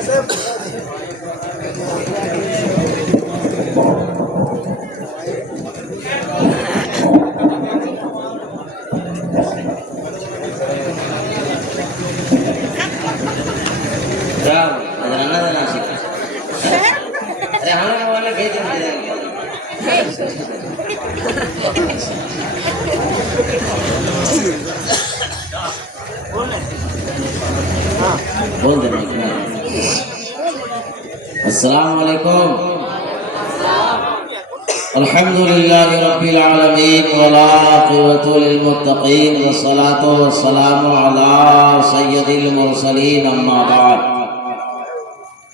अरे हमारे मोबाइल में भेज बोल देना। अस्सलाम वालेकुम। अल्हम्दुलिल्लाहि रब्बिल आलमीन वला आक़िबतु लिल मुत्तक़ीन वस्सलातु वस्सलामु अला सय्यिदिल मुरसलीन अम्मा बाद।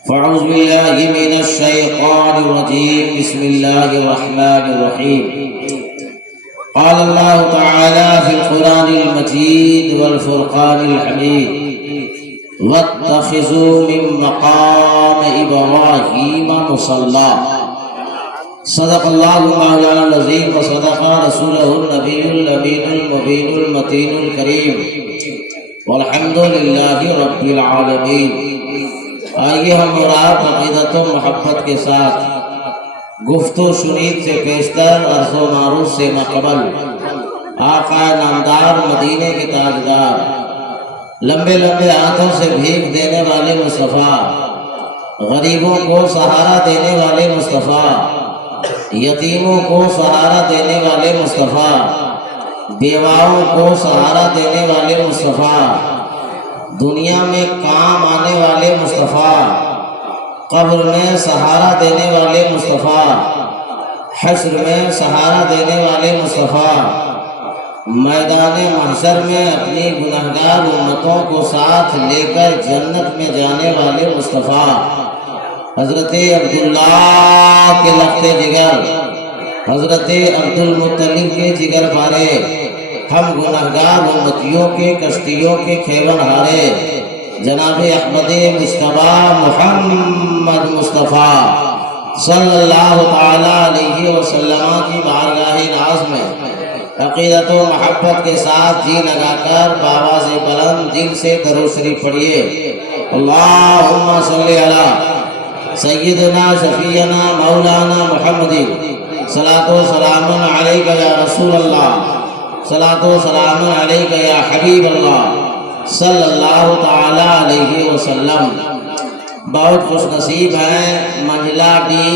फ़अऊज़ु बिल्लाहि मिनश शैतानिर रजीम। बिस्मिल्लाहिर रहमानिर रहीम। क़ाल अल्लाहु तआला फ़िल क़ुरानिल मजीद वल फ़ुरक़ानिल हमीद वत्तख़िज़ू मिन मक़ाम इब्राहीम मुसल्ला। सदक़ल्लाहु मौलाना अज़ीम व सदक़ा रसूलुहुन नबियुल अमीनुल मुबीनुल मतीनुल करीम वल्हम्दुलिल्लाहि रब्बिल आलमीन। आइए हम और आप अक़ीदत व मोहब्बत के साथ गुफ्तो शुनीद से पेशतर अर्ज़ो मारूफ से मक़बल आका नामदार मदीने के ताजदार लंबे लंबे हाथों से भीख देने वाले मुस्तफ़ा, गरीबों को सहारा देने वाले मुस्तफ़ा, यतीमों को सहारा देने वाले मुस्तफ़ा, बेवाओं को सहारा देने वाले मुस्तफ़ा, दुनिया में काम आने वाले मुस्तफ़ा, कब्र में सहारा देने वाले मुस्तफ़ा, हश्र में सहारा देने वाले मुस्तफ़ा, मैदान महशर में अपनी गुनहगार उम्मतों को साथ लेकर जन्नत में जाने वाले मुस्तफ़ा, हज़रत अब्दुल्लाह के लफ्ते जिगर, हज़रत अब्दुल मुत्तलिब के जिगर बारे, हम गुनहगार उम्मतियों के कश्तियों के खेवन हारे जनाब अहमद मुस्तफ़ा मुहम्मद मुस्तफ़ा सल्लल्लाहु ताला अलैहि वसल्लम की बारगाह नाज़ में अक़ीदत व मोहब्बत के साथ जी लगाकर बाबा से बुलंद दिल से दरूद शरीफ पढ़िए। अल्लाहुम्मा सल्ली अला सय्यिदना शफ़ीअना मौलाना मुहम्मदिन सलातो सलामुन अलैका या रसूल अल्लाह सलातो सलामुन अलैका या हबीब अल्लाह सल्लल्लाहु ताला अलैहि वसल्लम। बहुत खुश नसीब हैं मंझला डी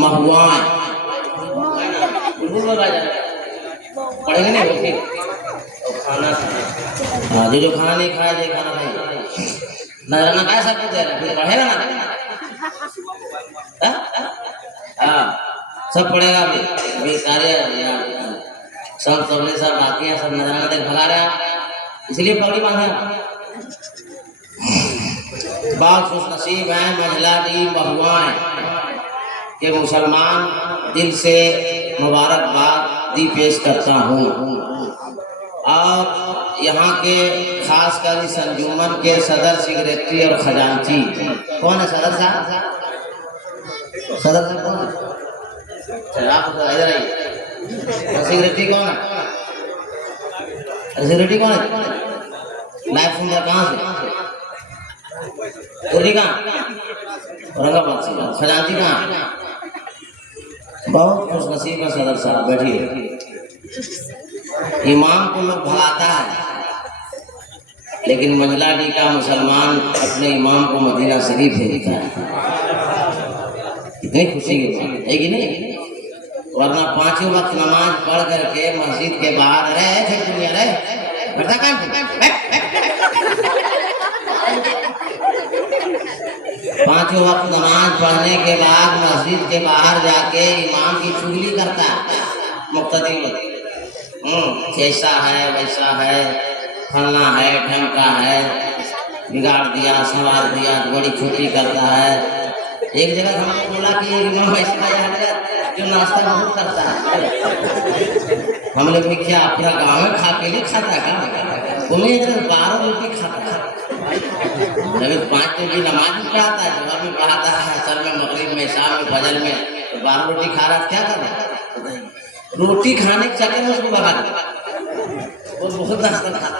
महुआएं पढ़ेंगे नहीं फिर तो खाना हाँ जो खाना नहीं खाया जो खाना नहीं नजराना क्या सब कुछ है फिर पढ़ेगा ना हाँ सब पढ़ेगा अभी कार्य सब सबने सब बाकी हैं सब नजराना देख भगा रहे हैं इसलिए पगड़ी बांधे बहुत खुश नसीब हैं महिला दी बहुआएं के मुसलमान दिल से मुबारकबाद दी पेश करता हूँ। और यहाँ के खास कर इस अंजुमन के सदर सेक्रेटरी और खजांची कौन है? सदर साहब सदर साहब कौन है? आप इधर आइए। सेक्रेटरी कौन है? सेक्रेटरी कौन है? लाइफ सुंदर कहाँ से? उर्दी कहाँ? औरंगाबाद से। खजांची कहाँ? बहुत खुश नसीब है सदर साहब, बैठिए। इमाम को लोग भगाता है लेकिन मंझला डी का मुसलमान अपने इमाम को मदीना शरीफ भेजता है। कितनी खुशी की बात है कि नहीं? वरना पांचों वक्त नमाज पढ़ करके मस्जिद के बाहर रहे फिर दुनिया रहे पांचों वक्त नमाज पढ़ने के बाद मस्जिद के बाहर जाके इमाम की चुगली करता है मुक्तदी लोग। कैसा है वैसा है फलना है ढंका है बिगाड़ दिया संवार दिया बड़ी छोटी करता है। एक जगह हमने बोला कि एक इमाम ऐसा जो नाश्ता बहुत करता है। हम लोग भी क्या अपना गाँव में खा के नहीं खाता का उन्हें 12 रोटी खाता है जब 5 की नमाज भी पढ़ाता है जब भी पढ़ाता है असर में मगरिब में शाम में फजर में तो 12 रोटी खा रहा क्या कर रहा है? रोटी खाने के चक्कर में उसको भगा दे वो बहुत नाश्ता खाता।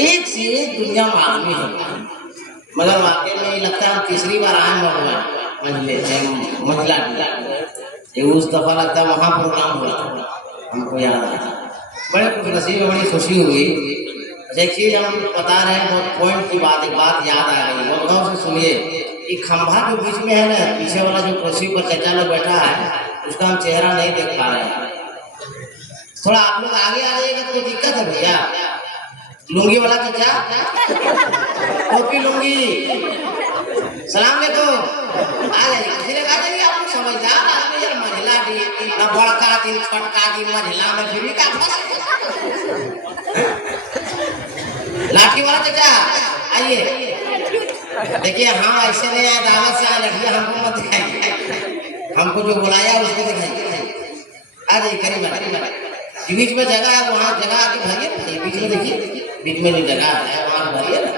एक से एक दुनिया में आदमी है मगर वाकई में ये लगता है हम तीसरी बार आए महुआ महिला ये उस दफा लगता है वहाँ प्रोग्राम हुआ हमको याद आया। बड़े खुश नसीब बड़ी खुशी हुई। एक चीज हम बता रहे हैं बहुत पॉइंट की बात, एक बात याद आ गई, बहुत गौर से सुनिए। ये खंभा के बीच में है ना, पीछे वाला जो कुर्सी पर चचा लोग बैठा है उसका हम चेहरा नहीं देख पा रहे हैं। थोड़ा आप लोग आगे आ जाइएगा, कोई दिक्कत है भैया? लुंगी वाला चचा, टोपी लुंगी, सलाम अलैकुम, आ जाइए। किसी ने कहा था आप लोग समझदार आदमी यार, महिला दी ना बड़का दिन छोटका दिन महिला में फिर का लाठी वाला चचा आइए। देखिए हाँ ऐसे नहीं आए, दावत से आए, लड़कियां हमको मत दिखाइए, हमको जो बुलाया उसको दिखाइए। आ जाइए करीब करीब, बीच में जगह है वहाँ जगह आके भरिए, बीच में देखिए बीच में जो जगह है वहाँ भरिए ना।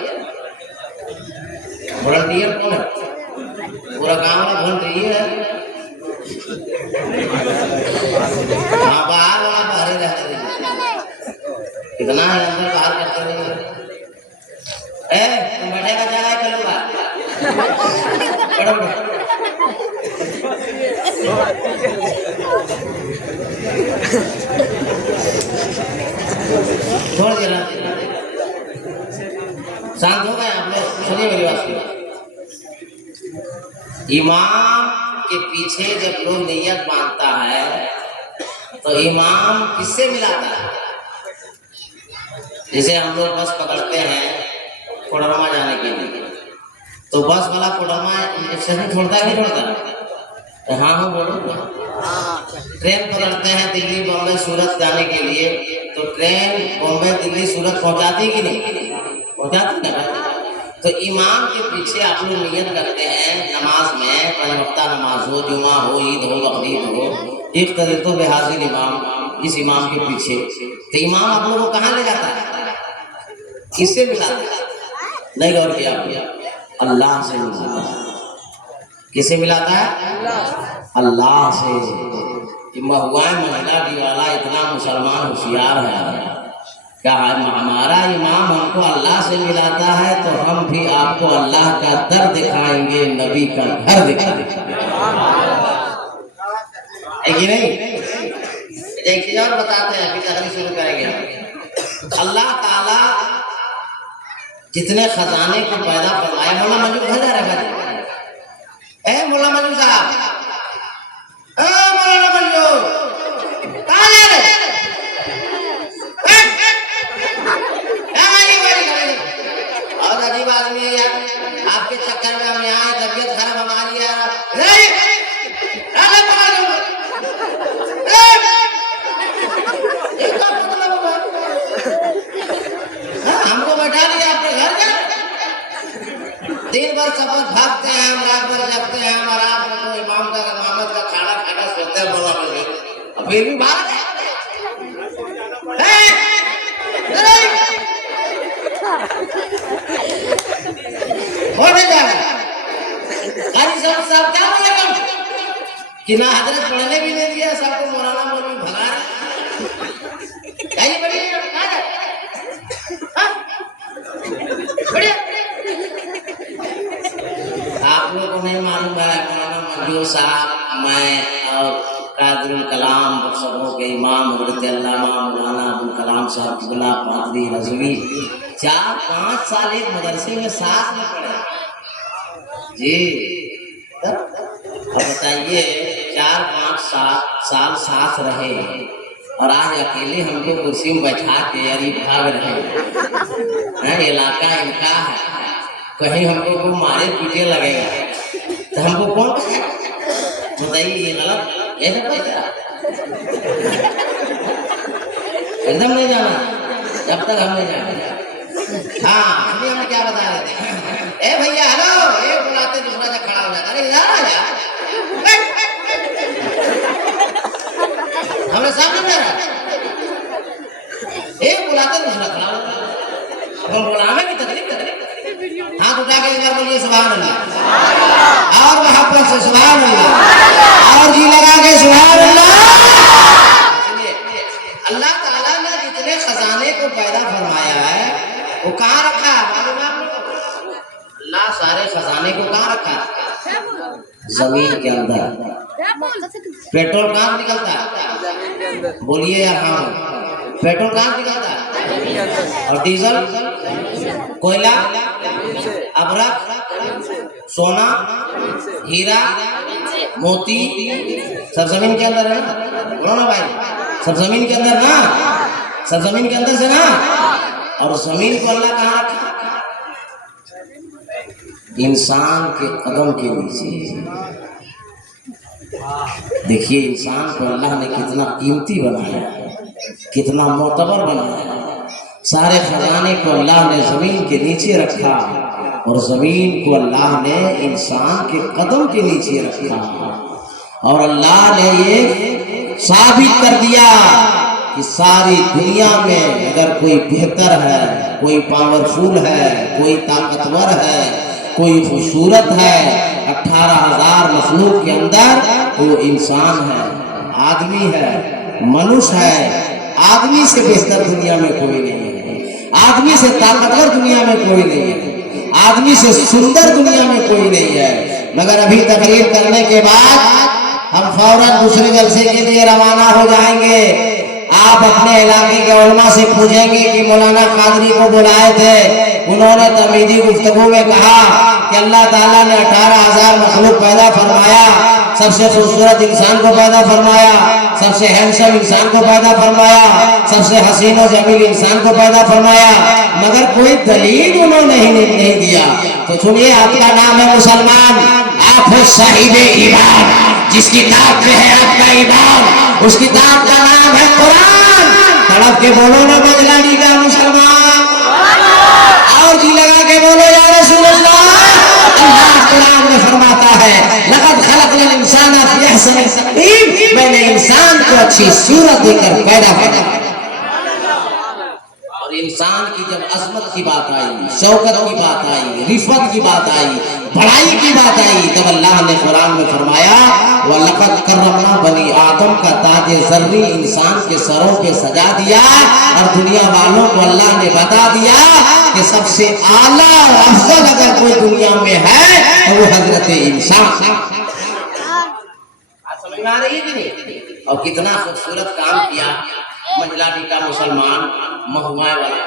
वॉलंटियर कौन है? पूरा गाँव में वॉलंटियर है। हाँ बाहर वाला बाहर रहते रहिए, कितना है अंदर बाहर करते रहिए। तुम बैठेगा जगह चलूंगा छोड़ दिया शांत हो गए आप लोग। सुनिए मेरी बात, इमाम के पीछे जब लोग नियत बांधता है तो इमाम किससे मिलाता है? जैसे हम लोग बस पकड़ते हैं कोडरमा जाने के लिए, तो बस वाला कोडरमा स्टेशन छोड़ता है नहीं छोड़ता? हाँ हाँ बोलो। ट्रेन पकड़ते हैं दिल्ली बॉम्बे सूरत जाने के लिए, तो ट्रेन बॉम्बे दिल्ली सूरत पहुंचाती कि नहीं? पहुंचाती ना। तो इमाम के पीछे आप लोग नियत करते हैं नमाज में, पांच वक्ता नमाज हो, जुमा हो, ईद हो, बकरीद हो, एक तरह तो बेहाजिर इमाम इस इमाम के पीछे, तो इमाम आप लोगों को कहाँ ले जाता है? किससे मिलाता है? नहीं गौर किया? अल्लाह से मिलाता है। किसे मिलाता है? अल्लाह से। महुआ महिला वाला इतना मुसलमान होशियार है क्या हमारा इमाम हमको अल्लाह से मिलाता है तो हम भी आपको अल्लाह का दर दिखाएंगे, नबी का घर दिखाएंगे, है कि नहीं? एक चीज और बताते हैं, फिर तकरीर शुरू करेंगे। अल्लाह ताला जितने खजाने को पैदा फरमाए, मौला मंजूर घर जा रहा है, मौला मंजूर साहब, मौलाना मंजूर कहाँ जा रहे? और अजीब आदमी है यार, आपके चक्कर में हम यहाँ तबियत खराब हमारी है। हमको बैठा लिया अपने घर में, दिन भर सफर भागते हैं हम, रात भर जगते हैं हम, और आप तो इमाम का इमामत का खाना खाना सोते हैं बोला मुझे, फिर भी भाग सब क्या बोलेगा कि ना हजरत पढ़ने भी नहीं दिया, सबको मौलाना मौलवी भगा रहे। बढ़िया आप लोगों को नहीं मालूम है, मौलाना मंजूर साहब, मैं और कादरुल कलाम सबों के इमाम हजरत अल्लामा मौलाना अब्दुल कलाम साहब किबला पादरी रज़वी 4-5 साल एक मदरसे में साथ में पढ़े जी। अब बताइए 4-5 साल साथ रहे और आज अकेले हमको कुर्सी में बैठा के यारी भाग रहे हैं। इलाका इनका है, कहीं हमको को मारे पीटे लगेगा तो हमको कौन बताइए? ये गलत ऐसा कैसा? एकदम नहीं जाना जब तक हम नहीं जाना। हाँ सुनिए हम क्या बता रहे थे। ए भैया हेलो, एक बुलाते दूसरा से खड़ा हो जाता, अरे इधर आ जा, हमें सामने में रहा, एक बुलाते दूसरा खड़ा हो जाता, अपन बुलावे की तकलीफ। हाथ उठा के एक बार बोलिए सुभान अल्लाह, और मोहब्बत से सुभान अल्लाह, और जी लगा के सुभान अल्लाह। अल्लाह ताला ने जितने खजाने को पैदा फरमाया है वो कहाँ रखा है मालूम है आप लोगों को? अल्लाह सारे खजाने को कहाँ रखा? जमीन के अंदर। पेट्रोल कहाँ निकलता है? बोलिए यार, हाँ पेट्रोल कहाँ निकलता है? और डीजल, कोयला, अबरक, सोना, हीरा, मोती सब जमीन के अंदर है ना? बोलो ना भाई, सब जमीन के अंदर ना? सब जमीन के अंदर से ना? और जमीन को अल्लाह कहाँ रखा? इंसान के कदम के नीचे। देखिए इंसान को अल्लाह ने कितना कीमती बनाया, कितना मोतबर बनाया। सारे खजाने को अल्लाह ने जमीन के नीचे रखा और जमीन को अल्लाह ने इंसान के कदम के नीचे रखा। और अल्लाह ने ये साबित कर दिया कि सारी दुनिया में अगर कोई बेहतर है, कोई पावरफुल है, कोई ताकतवर है, कोई खूबसूरत है 18,000 मखलूक के अंदर, वो इंसान है, आदमी है, मनुष्य है। आदमी से बेहतर दुनिया में कोई नहीं है, आदमी से ताकतवर दुनिया में कोई नहीं है, आदमी से सुंदर दुनिया में कोई नहीं है। मगर अभी तकरीर करने के बाद हम फौरन दूसरे जलसे के लिए रवाना हो जाएंगे। आप अपने इलाके के उलमा से पूछेंगे कि मौलाना कादरी को बुलाए थे, उन्होंने तमीदी गुफ्तगू में कहा कि अल्लाह ताला ने 18,000 मखलूक पैदा फरमाया, सबसे खूबसूरत इंसान को पैदा फरमाया, सबसे हैंडसम इंसान को पैदा फरमाया, सबसे हसीन और जमील इंसान को पैदा फरमाया, मगर कोई दलील उन्होंने नहीं दिया। तो सुनिए, आपका नाम है मुसलमान, आप हो साहिब ईमान, जिस किताब में है आपका ईमान, उस किताब का नाम है कुरान। तड़प के बोलो ना बजलानी का मुसलमान, और जी लगा के बोलो या रसूल अल्लाह। अल्लाह कुरान में फरमाता है, लक़द खलक़नल इंसाना फी अहसनि तक़वीम, मैंने इंसान को अच्छी सूरत देकर पैदा किया। और इंसान की जब अजमत की बात आई, शौकत की बात आई, रिफत की बात आई, बड़ाई की बात आई, तब अल्लाह ने कुरान में फरमाया, वलक़द कररमना बनी आदम का ताज ज़र्री इंसान के सरों पे सजा दिया। और दुनिया वालों को अल्लाह ने बता दिया कि सबसे आला और अफजल अगर कोई दुनिया में है तो वो हजरत इंसान। समझ में आ रही है कि नहीं? और कितना खूबसूरत काम किया महिला टीका मुसलमान महुआए वाला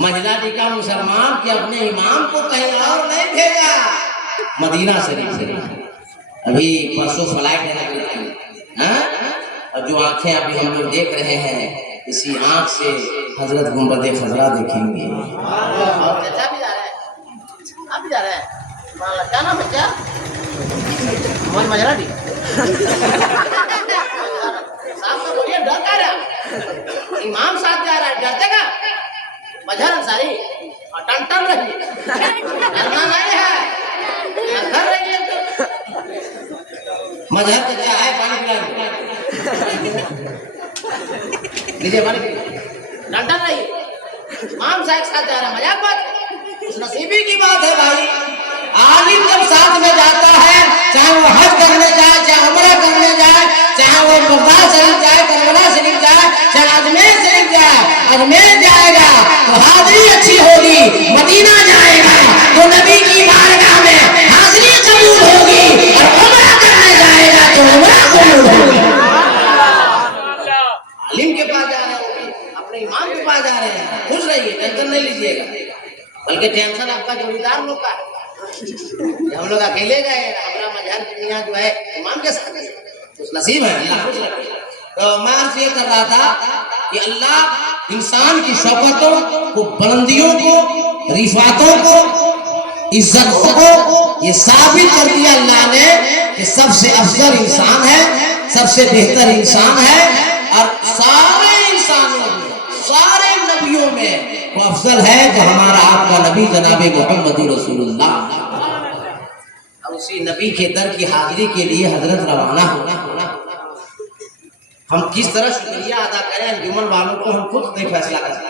महिला टीका मुसलमान के अपने इमाम को कहीं और नहीं भेजा, मदीना शरीफ से। अभी परसों फ्लाइट है, और जो आंखें अभी हम लोग देख रहे हैं, इसी आंख से हजरत गुंबद खजरा देखेंगे। और चाचा भी जा रहा है, आप भी जा रहे हैं? क्या नाम है क्या? मजरा डी साहब तो बोलिए, डर क्या रहा? इमाम साहब जा रहा है, डरते का? मजहर अंसारी और टन रहिए, डरना नहीं है, घर रहिए। मजहर तो क्या है, पानी पिलाएंगे, लीजिए पानी पीजिए, टन रहिए। इमाम साहब साथ जा रहा है, मजाक बात, नसीबी की बात है भाई। आलिम जब साथ में जाता है, चाहे वो हज करने जाए, चाहे उम्रा करने जाए, चाहे वो मक्का शरीफ जाए, करबला शरीफ जाए, चाहे अजमेर शरीफ जाए, अजमेर जाएगा तो हाजिरी अच्छी होगी, मदीना जाएगा तो नबी की बारगाह में हाजिरी कबूल होगी, और उम्रा करने जाएगा तो उम्रा कबूल होगी। आलिम के पास जा रहे हैं, अपने इमाम के पास जा रहे हैं, खुश रहिए, टेंशन नहीं लीजिएगा, बल्कि टेंशन आपका जोड़ीदार लोग का। हम लोग अकेले गए, हमारा मजहर दुनिया जो है इमाम के साथ है, तो नसीब है, अल्लाह खुश रखे। तो मैं अर्ज ये कर रहा था कि अल्लाह इंसान की शौकतों को, बुलंदियों को, रिफातों को, इज्जतों को ये साबित कर दिया अल्लाह ने कि सबसे अफजल इंसान है, सबसे बेहतर इंसान है। और सारे इंसानों में, सारे नबियों में वो अफजल है जो हमारा आपका नबी जनाब मोहम्मद रसूलुल्लाह। और उसी नबी के दर की हाजिरी के लिए हजरत रवाना होना। हम किस तरह शुक्रिया अदा करें अंजुमन वालों को, हम खुद नहीं फैसला कर सकते।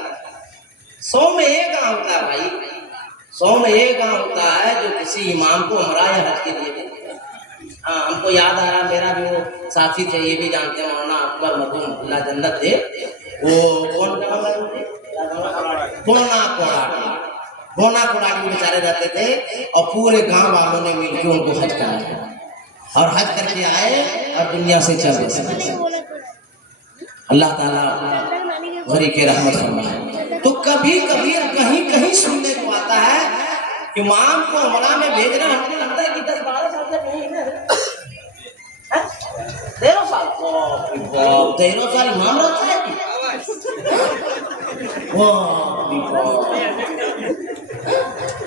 100 में एक गाँव होता है भाई, 100 में एक गाँव होता है जो किसी इमाम को उम्रा या हज के लिए देते हैं। हाँ, हमको याद आ रहा, मेरा भी वो साथी थे, ये भी जानते हैं, मौलाना अकबर मखदूम अल्लाह जन्नत दे, वो कौन बोना कोड़ाटी, बोना कोड़ाटी बेचारे रहते थे और पूरे गांव वालों ने मिलकर उनको हज कराया और हज करके आए और दुनिया से चल बसे। अल्लाह ताला गरी के रहमत फरमाए। तो कभी कभी कहीं कहीं सुनने को आता है कि इमाम को उमरा में भेज रहे हैं, हमको लगता है कि 10-12 साल से नहीं है, 13 साल 13 साल इमाम रहता है कि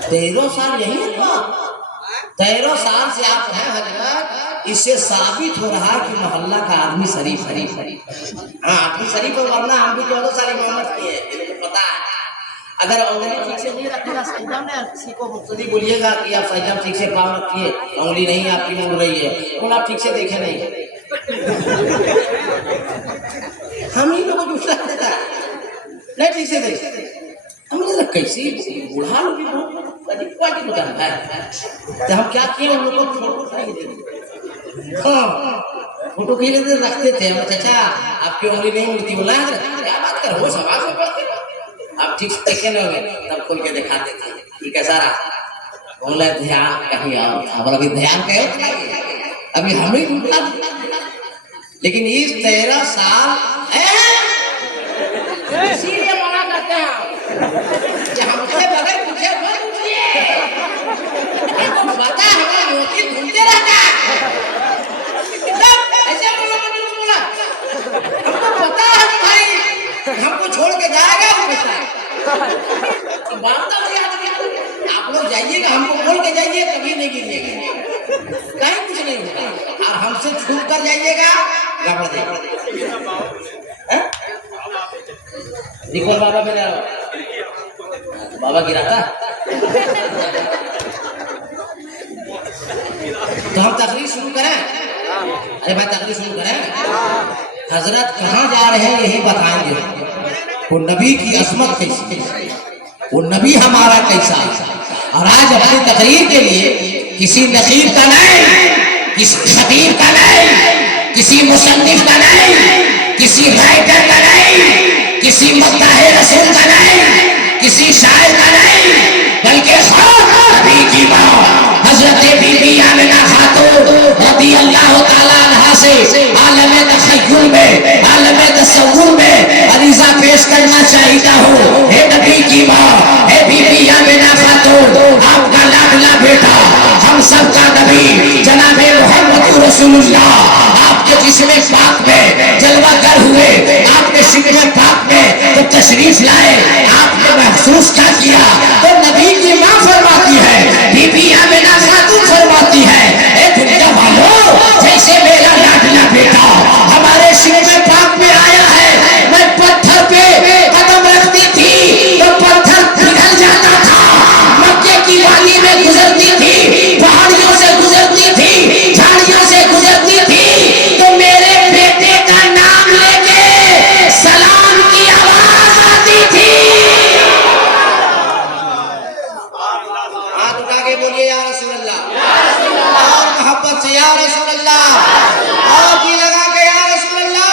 13 साल यही है। 13 साल से आप हैं हजरत, इससे साबित हो रहा कि मोहल्ला का आदमी शरीफ शरीफ हाँ आदमी शरीफ है, वरना हम भी 14 साल इमामत किए हैं, पता है। अगर उंगली ठीक से नहीं रखेगा सजदा में, किसी को मुक्तदी बोलिएगा कि आप सजदा ठीक से पाँव रखिए, उंगली नहीं आपकी मुड़ रही है, तो आप ठीक से देखे नहीं। हम ही लोगों को दूसरा देता है नहीं ठीक से देखे, हमने कैसी बूढ़ा लोग भी बहुत क्वालिटी बताता है। तो हम क्या किए, उन लोगों को फोटो खींच देते, हाँ फोटो खींच देते रखते थे। हम चाचा आपकी उंगली नहीं मिलती, बोला क्या बात कर हो सवाल से पढ़ते आप ठीक से देखे नहीं होंगे, तब खोल के दिखाते थे कि कैसा रहा। बोला ध्यान कहीं आओ, अभी ध्यान कहे अभी हम ही ढूंढा। लेकिन इस 13 साल इसीलिए मना करते हैं कि हमसे बगैर पूछे मत पूछिए, पता है हमारा मोती घूमते रहता है। ऐसे बोला हमको पता है कि भाई हमको छोड़ के जाएगा, बात तो आप लोग जाइएगा, हमको बोल के जाइए, कभी नहीं गिरिएगा, कहीं कुछ नहीं होगा, और हमसे छूट कर जाइएगा गड़बड़ देगा। निकोल बाबा मेरा बाबा गिराता। तो हम तकरीर शुरू करें? अरे भाई तकरीर शुरू करें। हजरत कहाँ जा रहे हैं यही बताएंगे। वो नबी की असमत कैसी, वो नबी हमारा कैसा। और आज अपनी तकरीर के लिए किसी नसीब का नहीं, किसी खतीब का नहीं, किसी मुसन्निफ का नहीं, किसी राइटर का नहीं, किसी मद्दाहे रसूल का नहीं, किसी शायर का नहीं, बल्कि नबी की मां हजरत बीबी आमिना खातून रज़ियल्लाहु ताला अन्हा से आलम तखय्युल में, आलम तसव्वुर में अरीज़ा पेश करना चाहता हूँ। हे नबी की मां, हे बीबी आमिना खातून, आपका लाडला बेटा, हम सबका नबी जनाबे मोहम्मद रसूलुल्लाह आपके जिस्म पाक में जलवा कर हुए, आपके सिर पाक में तो तशरीफ लाए, आपने महसूस क्या किया? तो नबी की मां फरमाती है, बीबी आमिना खातून फरमाती है, ए दुनिया वालों, जैसे मेरा लाडला बेटा हमारे सिर पाक में आया है, मैं पत्थर पे कदम रखती थी तो पत्थर पिघल जाता था, मक्के की वादी में गुजरती थी, पहाड़ियों से गुजरती थी, झाड़ियों से गुजरती थी, तो मेरे बेटे का नाम लेके सलाम की आवाज आती थी। हाथ उठा के बोलिए या रसूल अल्लाह, और मोहब्बत से या रसूल अल्लाह, और भी लगा के या रसूल अल्लाह।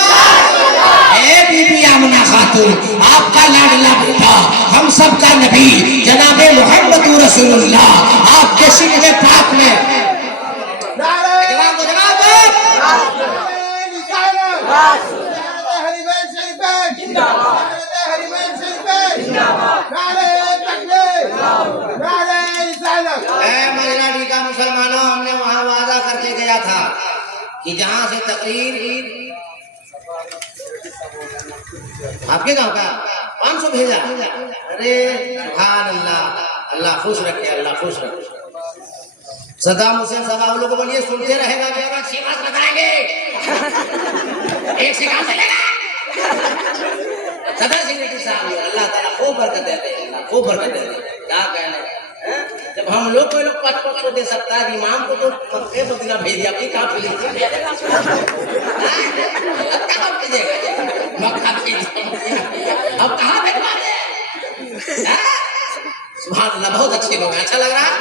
ए बीबी आमिना खातून, आपका लाडला बेटा, हम सब का नबी जनाबे मोहम्मद रसूलुल्लाह आपके सिर पाक में मुसलमानों, हमने वहां वादा करके गया था कि जहां से तकरीर आपके गांव का 500 भेजा। अरे सुभान अल्लाह, अल्लाह खुश रखे, अल्लाह खुश रखे। सद्दाम हुसैन साहब आप लोगों को बोलिए, सुनते रहेगा, अच्छी बात बताएंगे, एक से काम चलेगा। सदर सेक्रेटरी साहब अल्लाह ताला खूब बरकत देते हैं, खूब बरकत देते हैं। क्या कहने, जब हम लोग कोई लोग 5-5 को दे सकता है, इमाम को तो मक्के मदीना भेज दिया, अपनी कहाँ फिलिस्तीन भेजेगा, कहाँ भेजेगा, मक्का भेजेगा, अब कहाँ भेजवा दे। सुभान अल्लाह, बहुत अच्छे लोग हैं, अच्छा लग रहा है।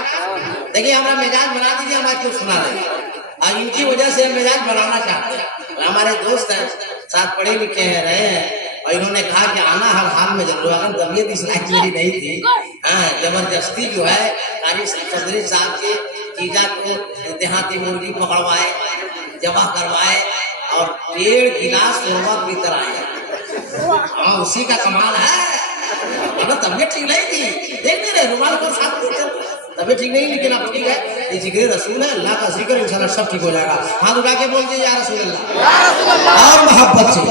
देखिए हमारा मिजाज बना दीजिए, हम आज कुछ सुना देंगे, और इनकी वजह से हम मिजाज बनाना चाहते हैं। हमारे दोस्त हैं, साथ पढ़े लिखे हैं, रहे हैं, और इन्होंने कहा कि आना हर हाल में जरूर, अगर तबीयत इस्लाही मेरी नहीं थी, हाँ जबरदस्ती जो है कारी चौधरी साहब के जीजा को देहाती मुर्गी पकड़वाए, जमा करवाए और 1.5 गिलास शोरबा पीकर आए। हाँ उसी का कमाल है। अगर तबीयत ठीक नहीं थी, देखते रहे रुमाल को साथ तबीयत ठीक नहीं, लेकिन अब ठीक है, ये जिक्र रसूल है, अल्लाह का जिक्र, इंशाल्लाह सब ठीक हो जाएगा। हाथ उठा के बोल दीजिए या रसूल अल्लाह, और मोहब्बत से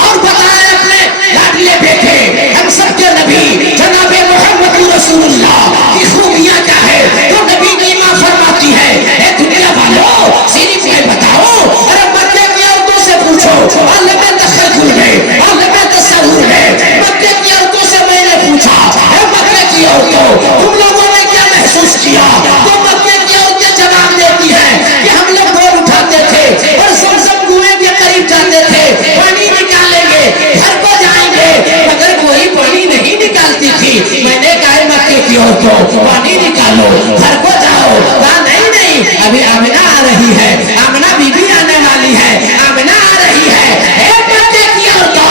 और बताए अपने लाडले बेटे हम सबके नबी जनाब मोहम्मद रसूलुल्लाह की खूबियां क्या है, तो नबी की मां फरमाती है, ए दुनिया वालों सिर्फ मैं बताओ, अरे मक्के की औरतों से पूछो, आलम तशक्कुर में, आलम तसव्वुर में, मक्के की औरतों से मैंने पूछा, ए मक्के की औरतों तुम लोगों ने क्या महसूस किया, तो मक्के की औरतें जवाब देती हैं कि हम लोग डोल उठाते थे और ज़मज़म कुएं के करीब जाते थे, पानी निकालेंगे, घर को जाएंगे, मगर कोई पानी नहीं निकालती थी। मैंने कहा मक्के की औरतों पानी निकालो, घर को जाओ, कहा नहीं नहीं अभी आमिना आ रही है, आमिना बीबी आने वाली है, आमिना आ रही है। ए मक्के की औरतों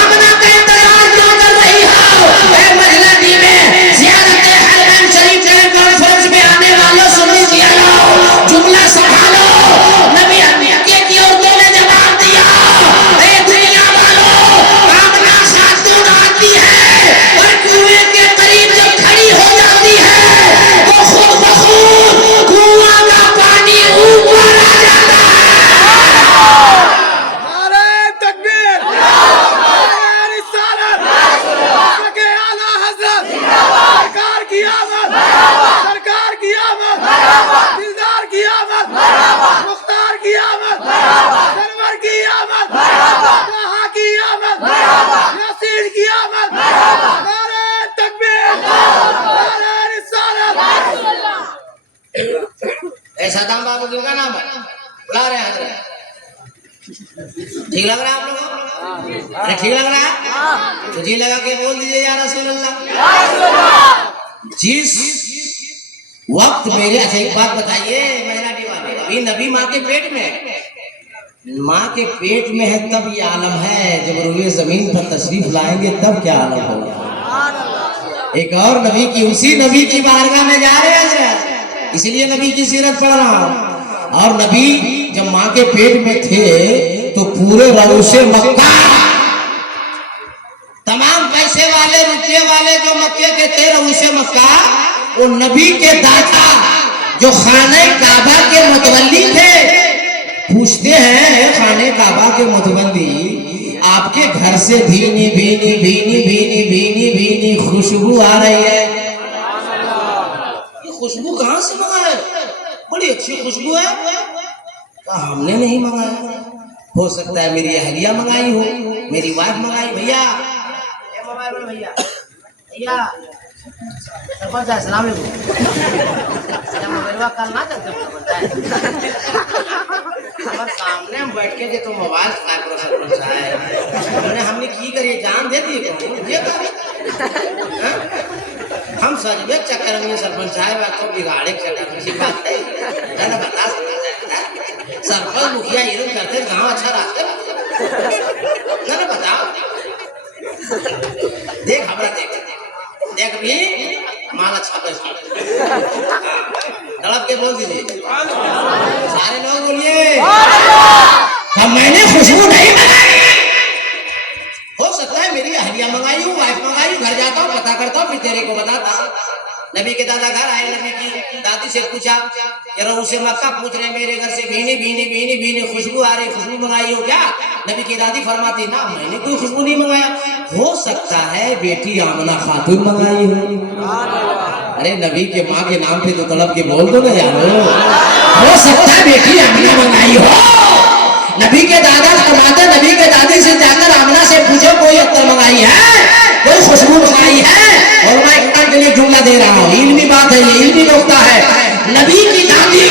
आमिना का इंतजार क्यों कर रही हो? ए मजलसी में ज़ियारत हरम शरीफ के कॉन्फ्रेंस में आने वालों सुन लीजिए, जुमला संभालो। नबी मक्के की औरतों ने जवाब दिया, ए दुनिया वालों आमिना खातून आती है और कुएं के करीब जब खड़ी हो जाती है तो खुद ब खुद कुआं का पानी ऊपर आ जाता है। नारे तकबीर, नारे रिसालत, सके आला हज़रत, सरकार की आमद, सरकार की आमद, दिलदार की आमद, मुख्तार की आमद, सरवर की आमद, ताहा की आमद, यासीन की आमद, नारे तकबीर, नारे रिसालत। ऐसा दाम बाबू का नाम है, बुला रहे हैं हजरत। ठीक लग रहा है आप लोगों को? अरे ठीक लग रहा है तो जी लगा के बोल दीजिए या रसूल अल्लाह। जिस वक्त मेरे, अच्छा एक बात बताइए महिला वाले, अभी नबी माँ के पेट में, माँ के पेट में है तब ये आलम है, जब रूए जमीन पर तशरीफ लाएंगे तब क्या आलम होगा। एक और नबी की, उसी नबी की बारगाह में जा रहे हैं हजरत, इसलिए नबी की सीरत पढ़ रहा हूं। और नबी जब माँ के पेट में थे तो पूरे रऊसे मक्का, तमाम पैसे वाले रुपये वाले जो मक्के के थे रऊसे मक्का, वो नबी के दादा जो खाने काबा के मुतवल्ली थे, पूछते हैं खाने काबा के मुतवल्ली आपके घर से भीनी भीनी भीनी भीनी भीनी भीनी खुशबू आ रही है, ये खुशबू कहाँ से मंगाए, बड़ी अच्छी खुशबू है। कहा हमने नहीं मंगाया, हो सकता है मेरी अहलिया मंगाई हो, मेरी वाइफ मंगाई। भैया भैया भैया सरपंच साहब सलाम अलैकुम, कल ना चलते सामने हम बैठ के तो मोबाइल सरपंच साहब हमने की करिए जान दे दी हम सजबे चक्कर में सरपंच साहब तो बिगाड़े चक्कर में बात है ना, बता सरपंच मुखिया ये करते गाँव अच्छा रास्ते ना बताओ। देख हमरा देख देख भी माल अच्छा पैसा तड़प के बोल दीजिए, सारे लोग बोलिए मैंने खुशबू नहीं मंगाई, हो सकता है मेरी अहलिया मंगाई हूँ, वाइफ मंगाई, घर जाता हूँ पता करता हूँ फिर तेरे को बताता। नबी के दादा घर आए, नबी की दादी से पूछा यार उसे मक्का पूछ रहे मेरे घर से भीनी भीनी भीनी भीनी खुशबू आ रही, खुशबू मंगाई हो क्या? नबी की दादी फरमाती ना मैंने कोई खुशबू नहीं मंगाया, हो सकता है बेटी आमना खातून मंगाई हो। अरे नबी के माँ के नाम पे तो तड़प के बोल दो ना यारो, हो सकता है बेटी आमना मंगाई हो। नबी के दादा फरमाते नबी के दादी से जाकर आमना से पूछो कोई अत्तर मंगाई है, कोई खुशबू मंगाई है। और मैं एक के लिए जुमला दे रहा हूँ, इल्मी बात है, ये इल्मी नुक्ता है। नबी की दादी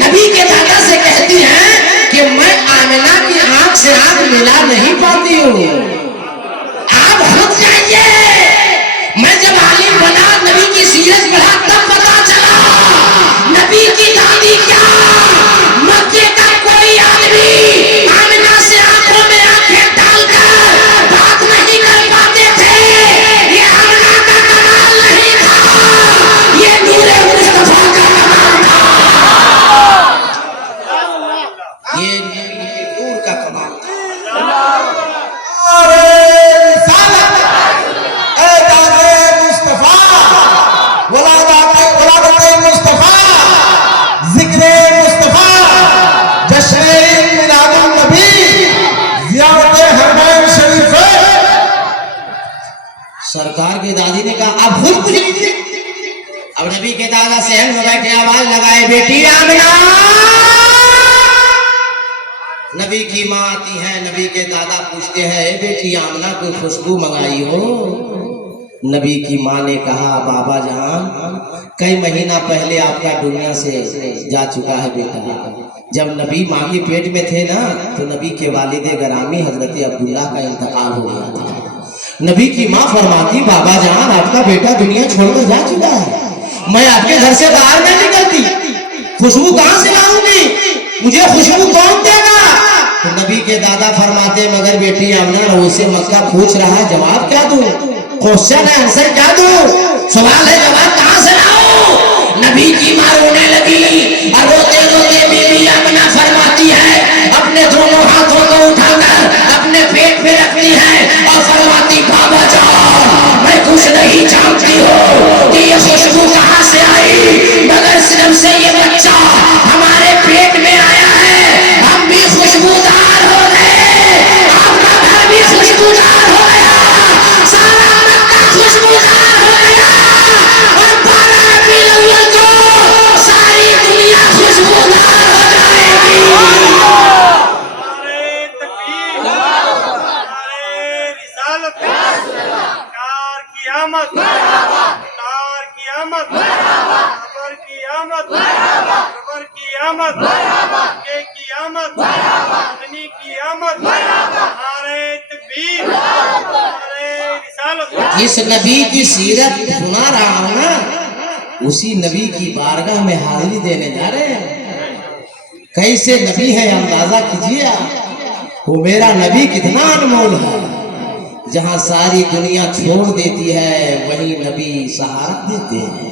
नबी के दादा से कहती हैं कि मैं आमिना की आंख से आंख मिला नहीं पाती हूँ, आप खुद जाइए। मैं जब आलिम बना नबी की सीरत पढ़ा तब पता चला नबी की दादी क्या मक्के का कोई आदमी सरकार की दादी ने कहा आप खुद पूछ लीजिए। अब नबी के दादा सहन में बैठे आवाज लगाए, बेटी आमिना। नबी की माँ आती है, नबी के दादा पूछते हैं, बेटी आमिना कोई खुशबू मंगाई हो? नबी की माँ ने कहा, बाबा जान कई महीना पहले आपका दुनिया से जा चुका है बेटा। जब नबी माँ के पेट में थे ना, तो नबी के वालिदे गरामी हजरत अब्दुल्ला का इंतकाल हो गया था। नबी की माँ फरमाती, बाबा जान आपका बेटा दुनिया छोड़कर जा चुका है, मैं आपके घर से बाहर नहीं निकलती, खुशबू कहाँ से लाऊंगी, मुझे खुशबू कौन देगा? तो नबी के दादा फरमाते, मगर बेटी आमिना उसे मक्का पूछ रहा है, जवाब क्या दूं? क्वेश्चन है, आंसर क्या दूं? सवाल है, जवाब कहाँ से लाऊं? नबी की माँ रोने लगी और रोते रोते बीबी आमिना फरमाती है, अपने दोनों हाथों को उठाकर अपने पेट पे रखती है और फरमाती, बाबा जान मैं कुछ नहीं जानती हूँ कि ये खुशबू कहाँ से आई, मगर सिर्फ से ये बच्चा हमारे पेट में आया है, हम भी खुशबूदार हो गए, आपका घर भी खुशबूदार हो गया, सारा मक्का खुशबूदार हो गया और 12 रबीउल अव्वल को सारी दुनिया खुशबूदार हो जाएगी। नारे तकबीर, नारे रिसालत, कार की आमद, कार की आमद, खबर की आमद, खबर की आमद, के की आमद, मदनी की आमद, नारे तकबीर, नारे रिसालत। जिस नबी की सीरत सुना रहा हूं ना, उसी नबी की बारगाह में हाजिरी देने जा रहे हैं। कैसे नबी है अंदाजा कीजिए आप। वो मेरा नबी कितना अनमोल है, जहां सारी दुनिया छोड़ देती है वही नबी सहारा देते हैं।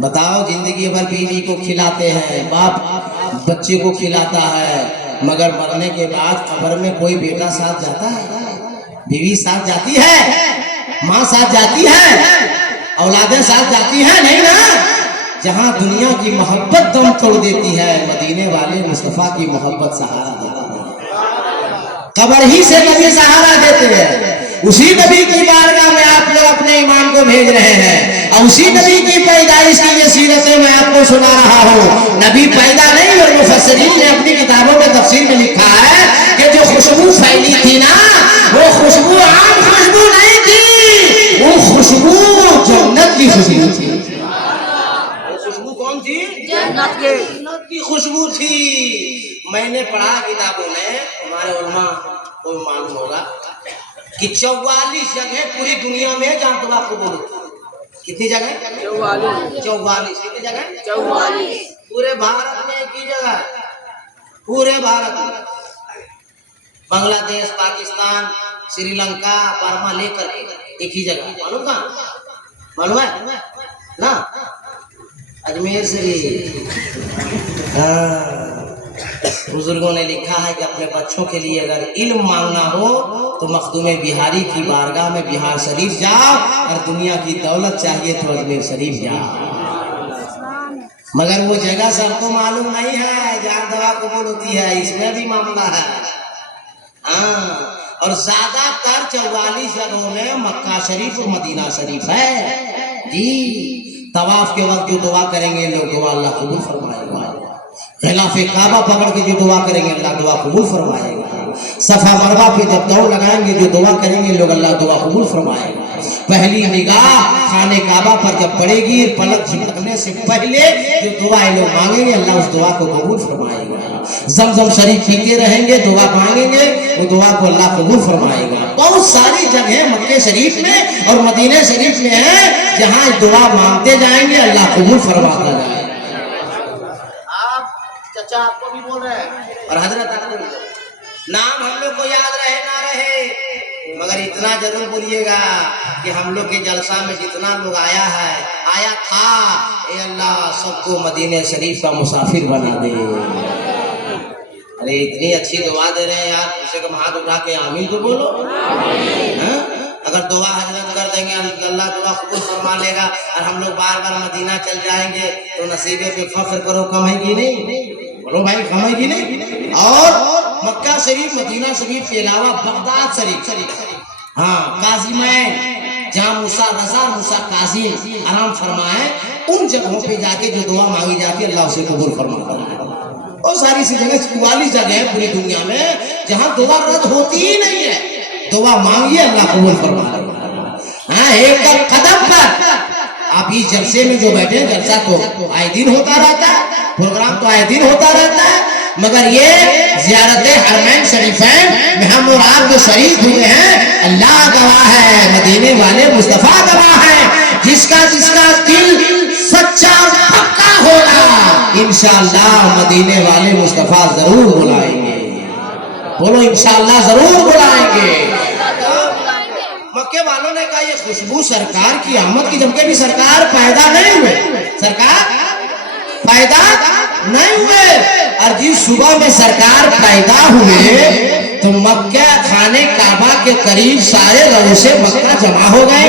बताओ, जिंदगी भर बीवी को खिलाते हैं, बाप बच्चे को खिलाता है, मगर मरने के बाद कब्र में कोई बेटा साथ जाता है? बीवी साथ जाती है, माँ साथ जाती है, औलादें साथ जाती है? नहीं ना। जहां दुनिया की मोहब्बत दम तोड़ देती है, मदीने वाले मुस्तफा की मोहब्बत सहारा देती है। कब्र ही से नबी सहारा देते हैं। उसी नबी की बारगाह में आप लोग अपने ईमान को भेज रहे हैं और उसी नबी की पैदाइश की ये सीरतें मैं आपको सुना रहा हूँ। नबी पैदा नहीं, और मुफस्सिरीन ने अपनी किताबों में तफसीर में लिखा है कि जो खुशबू फैली थी ना, वो खुशबू आम खुशबू नहीं थी, वो खुशबू जन्नत की खुशबू थी। वो खुशबू कौन थी? जन्नत की खुशबू थी। मैंने पढ़ा किताबों में, हमारे उलमा को मालूम होगा कि 44 जगह पूरी दुनिया में जहाँ दुआ कबूल होती है। कितनी जगह? 44। कितनी जगह? 44। पूरे भारत में एक ही जगह, पूरे भारत में, बांग्लादेश, पाकिस्तान, श्रीलंका, बर्मा लेकर एक ही जगह। मालूम कहाँ? मालूम है ना? अजमेर शरीफ। बुजुर्गों ने लिखा है कि अपने बच्चों के लिए अगर इल्म मांगना हो तो मखदूम बिहारी की बारगाह में बिहार शरीफ जाओ, और दुनिया की दौलत चाहिए तो अजमेर शरीफ जाओ। मगर वो जगह सबको मालूम नहीं है जहाँ दवा कबूल होती है, इसमें भी मामला है। हाँ, और ज्यादातर 44 जगहों में मक्का शरीफ और मदीना शरीफ है जी। तवाफ के वक्त जो दुआ करेंगे लोग, दुआ अल्लाह कबूल फरमाएगा। खिलाफे काबा पकड़ के जो दुआ करेंगे अल्लाह दुआ कबूल फरमाएगा। सफा मरवा पे जब दौड़ लगाएंगे जो दुआ करेंगे लोग, अल्लाह दुआ कबूल फरमाएगा। पहली निगाह खाने काबा पर जब पड़ेगी, पलक झपकने से पहले जो दुआ लोग मांगेंगे अल्लाह उस दुआ को कबूल फरमाएगा। जमजम शरीफ पीते रहेंगे, दुआ मांगेंगे, वो दुआ को अल्लाह कबूल फरमाएगा। बहुत सारी जगह मक्के शरीफ में और मदीने शरीफ में है जहाँ दुआ मांगते जाएंगे अल्लाह कबूल फरमाता जाएगा। चाचा आपको भी बोल रहे हैं और हजरत आपको भी। नाम हम लोग को याद रहे ना रहे, मगर इतना जरूर बोलिएगा कि हम लोग के जलसा में जितना लोग आया था, ए अल्लाह सबको मदीने शरीफ का मुसाफिर बना दे। अरे इतनी अच्छी दुआ दे रहे हैं यार, उसे कम हाथ उठा के आमीन तो बोलो। अगर दुआ हजरत कर देंगे अल्लाह दुआ कबूल फरमा लेगा, और हम लोग बार बार मदीना चल जाएंगे तो नसीबे पे फख्र करो, कम है कि नहीं? बोलो भाई, कम है कि नहीं? और मक्का शरीफ, मदीना शरीफ के अलावा बगदाद शरीफ, हाँ, काज़ीमैन जहाँ मूसा रजा मूसा काजिम आराम फरमाए, उन जगहों पे जाके जो दुआ मांगी जाती है अल्लाह उसे कबूल फरमाता है। और सारी सी जगह 44 जगह है पूरी दुनिया में जहाँ दुआ रद्द होती ही नहीं है। दुआ मांगिए अल्लाह कबूल फरमाता है। हाँ, एक कदम पर आप इस जलसे में जो बैठे, जलसा तो आए दिन होता रहता है, प्रोग्राम तो आए दिन होता रहता है, मगर ये ज़ियारत हरमैन शरीफैन में हम और आप जो शरीक हुए हैं, अल्लाह गवाह है, मदीने वाले मुस्तफा गवाह है। जिसका जिसका दिल सच्चा और पक्का होगा इंशाअल्लाह मदीने वाले मुस्तफा जरूर बुलाएंगे। बोलो इंशाअल्लाह जरूर बुलाएंगे। मक्के वालों ने कहा ये खुशबू सरकार की आमद की, जबकि भी सरकार पैदा नहीं हुए, सरकार पैदा नहीं हुए। और जिस सुबह में सरकार पैदा हुए तो मक्का खाने काबा के करीब सारे रऊसे मक्का जमा हो गए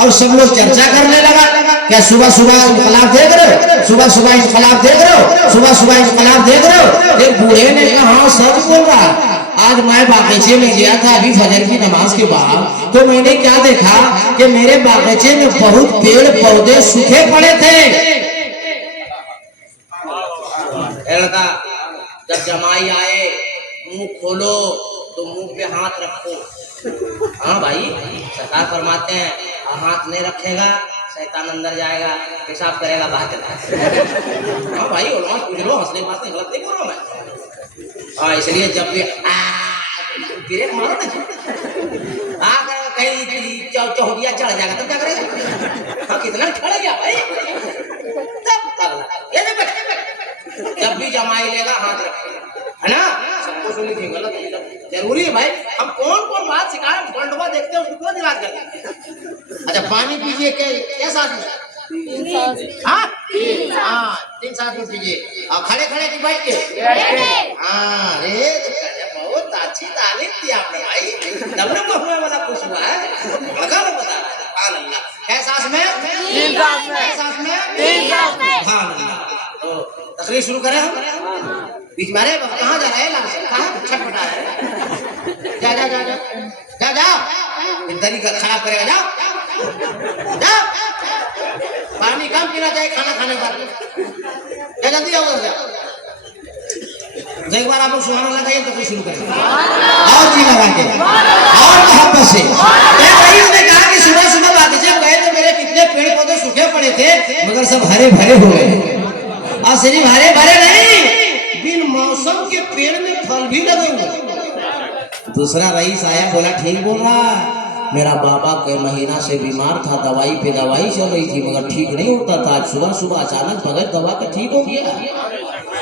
और सब लोग चर्चा करने लगा। क्या सुबह सुबह इंकलाब देख रहे हो, सुबह सुबह इंकलाब देख रहे हो, सुबह सुबह इंकलाब देख रहे हो। एक बूढ़े ने कहा हाँ सच बोल रहा है। आज मैं बागीचे में गया था अभी फजर की नमाज के बाद, तो मैंने क्या देखा कि मेरे बागीचे में बहुत पेड़ पौधे सूखे पड़े थे। लड़का जब जमाई आए मुंह खोलो तो मुंह पे हाथ रखो। हाँ भाई, सरकार फरमाते हैं हाथ नहीं रखेगा शैतान अंदर जाएगा, पेशाब करेगा बाहर चला। हाँ भाई, उलमा पूछ लो, हंसने बातें गलत नहीं बोल रहा मैं। हाँ, इसलिए जब भी ब्रेक मारो ना, कहीं चौहदिया चढ़ जाएगा तब क्या करेगा? हाँ, कितना खड़ा गया भाई। जब भी जमाई लेगा हाथ रखेगा, है ना? सबको सुननी थी, गलत जरूरी है भाई। हम कौन कौन बात सिखाए, फंडवा देखते हैं उसको क्यों इलाज करते हैं। अच्छा, पानी पीजिए क्या साथ में? हाँ, 3 साथ में पीजिए। और खड़े खड़े की बैठ के? हाँ, अरे बहुत अच्छी तालीम दी आपने भाई, तब ना हुए वाला कुछ हुआ है। लगा लो बता रहा है सांस में 3 सांस में, सांस में 3 सांस में। हाँ, तो तकरीर शुरू करें हम। बीच मारे कहाँ जा रहे हैं? कहाँ छटपटा रहे हैं? जा जा जा जा जा जा, इंतरी का खराब करेगा। जाओ जाओ, पानी कम पीना चाहिए खाना खाने के बाद। क्या जल्दी आओ जा। एक बार आप लोग सुनाना लगाइए तो शुरू करें और जी लगा के और मोहब्बत से। रईस ने कहा कि सुबह सुबह बागीचे गए तो मेरे कितने पेड़ पौधे सूखे पड़े थे मगर सब हरे भरे हो गए। और सिर्फ हरे भरे नहीं, बिन मौसम के पेड़ में फल भी लगे हुए। दूसरा रईस आया, बोला ठीक बोल रहा, मेरा बाबा कई महीना से बीमार था, दवाई पे दवाई चल रही थी मगर ठीक नहीं होता था। आज सुबह सुबह अचानक बगैर दवा का ठीक हो गया।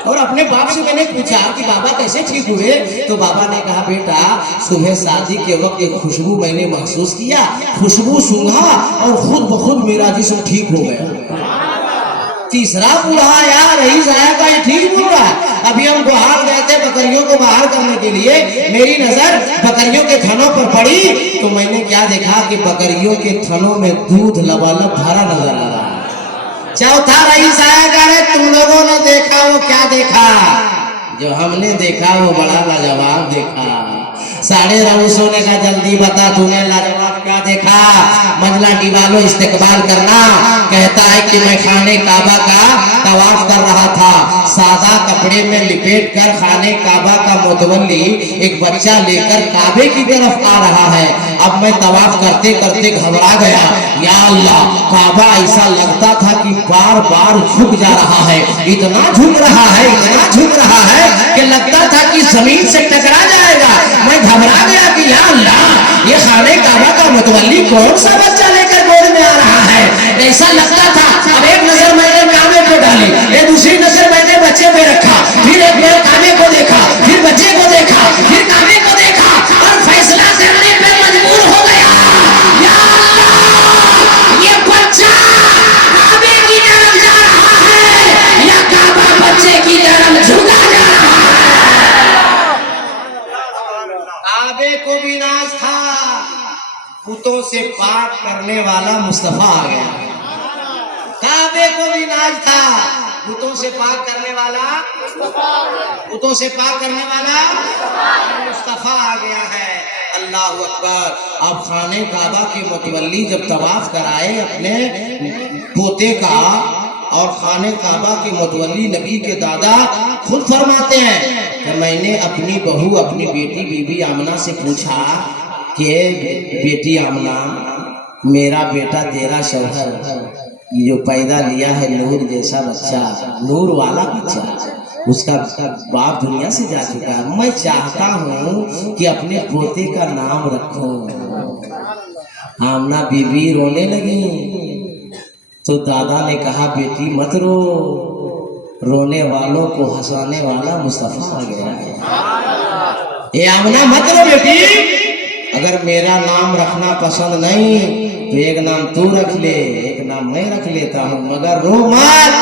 और अपने बाप से मैंने पूछा कि बाबा कैसे ठीक हुए, तो बाबा ने कहा बेटा सुबह शादी के वक्त एक खुशबू मैंने महसूस किया, खुशबू सूंघा और खुद ब खुद मेरा जिस्म ठीक हो गया। तीसरा बूढ़ा यार रईस आया का ये ठीक बोल रहा है। अभी हम बाहर गए थे बकरियों को बाहर करने के लिए, मेरी नजर बकरियों के थनों पर पड़ी तो मैंने क्या देखा कि बकरियों के थनों में दूध लबालब भरा नजर आ रहा है। चौथा रईस आया कह रहे तुम लोगों ने देखा वो क्या देखा? जो हमने देखा वो बड़ा लाजवाब देखा। साढ़े रऊसों ने कहा जल्दी बता तूने लाजवाब क्या देखा? मंजला टीवालो इस्तेकबाल करना, कहता है कि मैं खाने काबा का तवाफ कर रहा था, सादा कपड़े में लिपेट कर खाने काबा का मुतवल्ली एक बच्चा लेकर काबे की तरफ आ रहा है। अब मैं तवाफ करते करते घबरा गया, या अल्लाह काबा ऐसा लगता था कि बार बार झुक जा रहा है, इतना झुक रहा है, इतना झुक रहा है कि लगता था कि जमीन से टकरा जाएगा। मैं घबरा गया कि या अल्लाह ये खाने काबा का मुतवल्ली कौन सा बच्चा लेकर गोद में आ रहा है, ऐसा लगता था। अब एक नजर मैंने काबे पे डाली, एक दूसरी नजर मैंने बच्चे पे रखा, फिर एक बार काबे को देखा, फिर बच्चे को देखा, फिर काबे को देखा और फैसला करने पे मजबूर हो गया, या अल्लाह ये बच्चा काबे की तरफ जा रहा है या काबा बच्चे की तरफ झुका जा रहा है। काबे को भी नाज था, पुतों से पाक करने वाला मुस्तफा आ गया। काबे को भी नाज था, पुतों से पाक करने वाला, पुतों से पाक करने वाला मुस्तफा आ गया है। अल्लाह अकबर। अब खाने काबा के मुतवल्ली जब तवाफ कराए अपने पोते का, और खाने काबा के मुतवल्ली नबी के दादा खुद फरमाते हैं कि मैंने अपनी बहू, अपनी बेटी बीबी आमना से पूछा कि बेटी आमना, मेरा बेटा तेरा शौहर जो पैदा लिया है नूर जैसा बच्चा, नूर वाला बच्चा, उसका बाप दुनिया से जा चुका है, मैं चाहता हूँ कि अपने पोते का नाम रखूं। आमना बीबी रोने लगी तो दादा ने कहा बेटी मत रो, रोने वालों को हंसाने वाला मुस्तफा आ गया है। ये आमना मत रो बेटी, अगर मेरा नाम रखना पसंद नहीं तो एक नाम तू रख ले, एक नाम मैं रख लेता हूँ, मगर रो मत।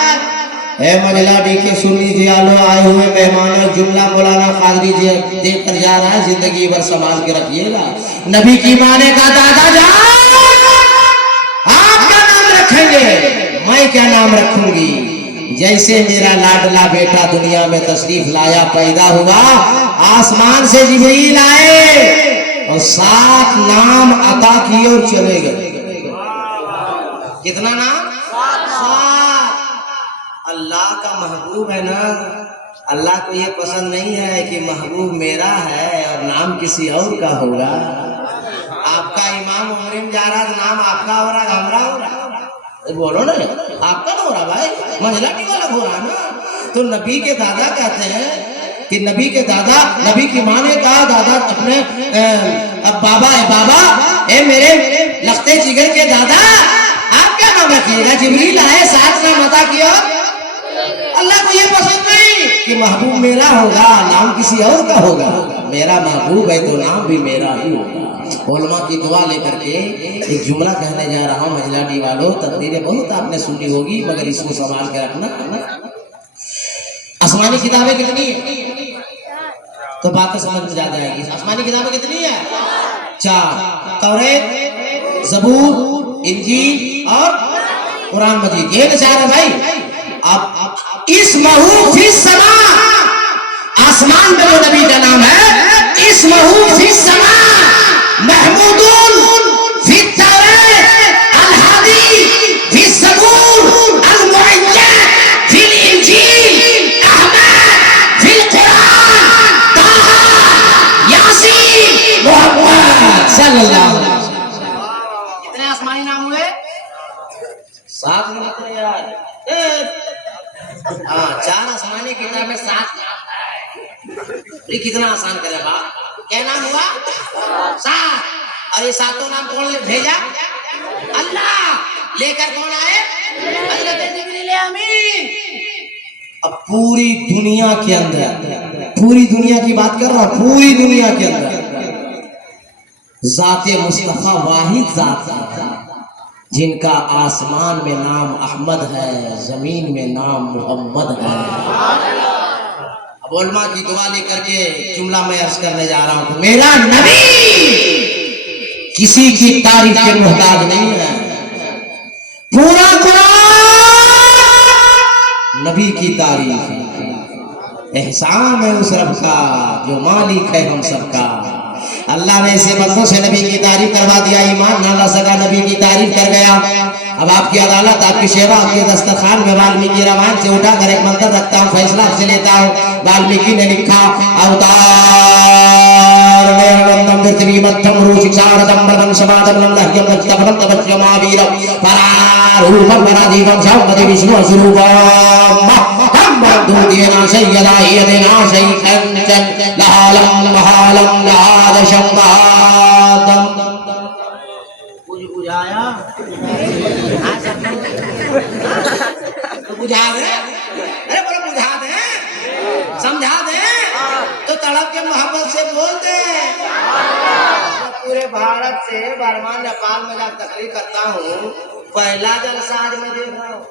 ए मजला डी के सुन लीजिए, आलो आए हुए मेहमानों, जुमला मौलाना कादरी जी देकर जा रहा है, जिंदगी भर संभाल के रखिएगा। नबी की माने का दादा जान, आप क्या नाम रखेंगे, मैं क्या नाम रखूंगी। जैसे मेरा लाडला बेटा दुनिया में तशरीफ लाया, पैदा हुआ, आसमान से जिब्रील आए और 7 नाम अता किए और चले गए। कितना नाम? 7। अल्लाह का महबूब है ना, अल्लाह को ये पसंद नहीं है कि महबूब मेरा है और नाम किसी और का होगा। आपका इमाम उम्र में जा रहा है, नाम आपका हो रहा है, हमारा हो रहा है, बोलो ना, आपका तो हो रहा भाई, मंझलाटी वाला हो रहा ना। तो नबी के दादा कहते हैं कि नबी के दादा, नबी की माँ ने कहा दादा अपने अब बाबा है, बाबा ए मेरे लखते जिगर के दादा, आप क्या नाम रखिएगा। जिब्रील आए, 7 नाम अता किया। अल्लाह को ये पसंद नहीं कि महबूब मेरा होगा, नाम किसी और का होगा। मेरा महबूब है तो नाम भी मेरा ही होगा। उलमा की दुआ लेकर के एक जुमला कहने जा रहा हूँ। मजलाडी वालों, तकदीरें बहुत आपने सुनी होगी, मगर इसको संभाल के रखना। आसमानी किताबें कितनी है तो बात तो समझ में जा जाएगी। आसमानी किताबें कितनी है? 4, तौरेत, ज़बूर, इंजील और कुरान मजीद, ये तो 4 है भाई। अब इस महू फिस समा, आसमान में जो नबी का नाम है, इस महू फिस समा महमूदुन फी तौरात अल हादी फी ज़बूर अल मुअज्जल फी इंजील अहमद फी कुरान ताहा यासीन मोहम्मद सल्लल्लाहु अलैहि वसल्लम। कितने आसमानी नाम हुए? 7 मिनट यार। हाँ, 4 आसमानी किताब में 7 नाम है। ये कितना आसान करे बाप। क्या नाम हुआ? 7। और ये 7 नाम कौन भेजा? अल्लाह। लेकर कौन आए? हजरत जिब्रील अमीन। अब पूरी दुनिया के अंदर, पूरी दुनिया की बात कर रहा हूं, पूरी दुनिया के अंदर जाते मुस्तफा वाहिद जात है जिनका आसमान में नाम अहमद है, जमीन में नाम मोहम्मद है। अब उलमा की दुआ लेकर के जुमला मैं अर्ज करने जा रहा हूं। मेरा नबी किसी की तारीफ के मोहताज नहीं है। पूरा कुरान नबी की तारीफ है। एहसान है उस रब का जो मालिक है हम सबका। अल्लाह ने इसे बंदों से नबी की तारीफ करवा दिया, ईमान ना ला सका, नबी की तारीफ कर गया। अब आपकी अदालत, आपकी सेवा, आपके दस्तरखान में वाल्मीकि रामायण से उठाकर एक मंत्र रखता हूँ, फैसला आपसे लेता हूँ। वाल्मीकि ने लिखा, अवतार निर्बंधम पृथ्वी मध्यम रुचिक्षारदम बलम समादम लह्यम तपनम तपस्यमावीरम परारूपम पराधीपम शांति विष्णु स्वरूपम दूदेना सय्यदा यदेना शैखंचन लहालम महालम लहादशम महादम। कुछ बुझाया? तो बुझा दे, अरे बोलो बुझा दे, समझा दे, तो तड़प के मोहब्बत से बोल दे। पूरे भारत से बर्मा नेपाल में जब तकरीर करता हूँ, पहला जलसा आज मैं देख रहा हूँ।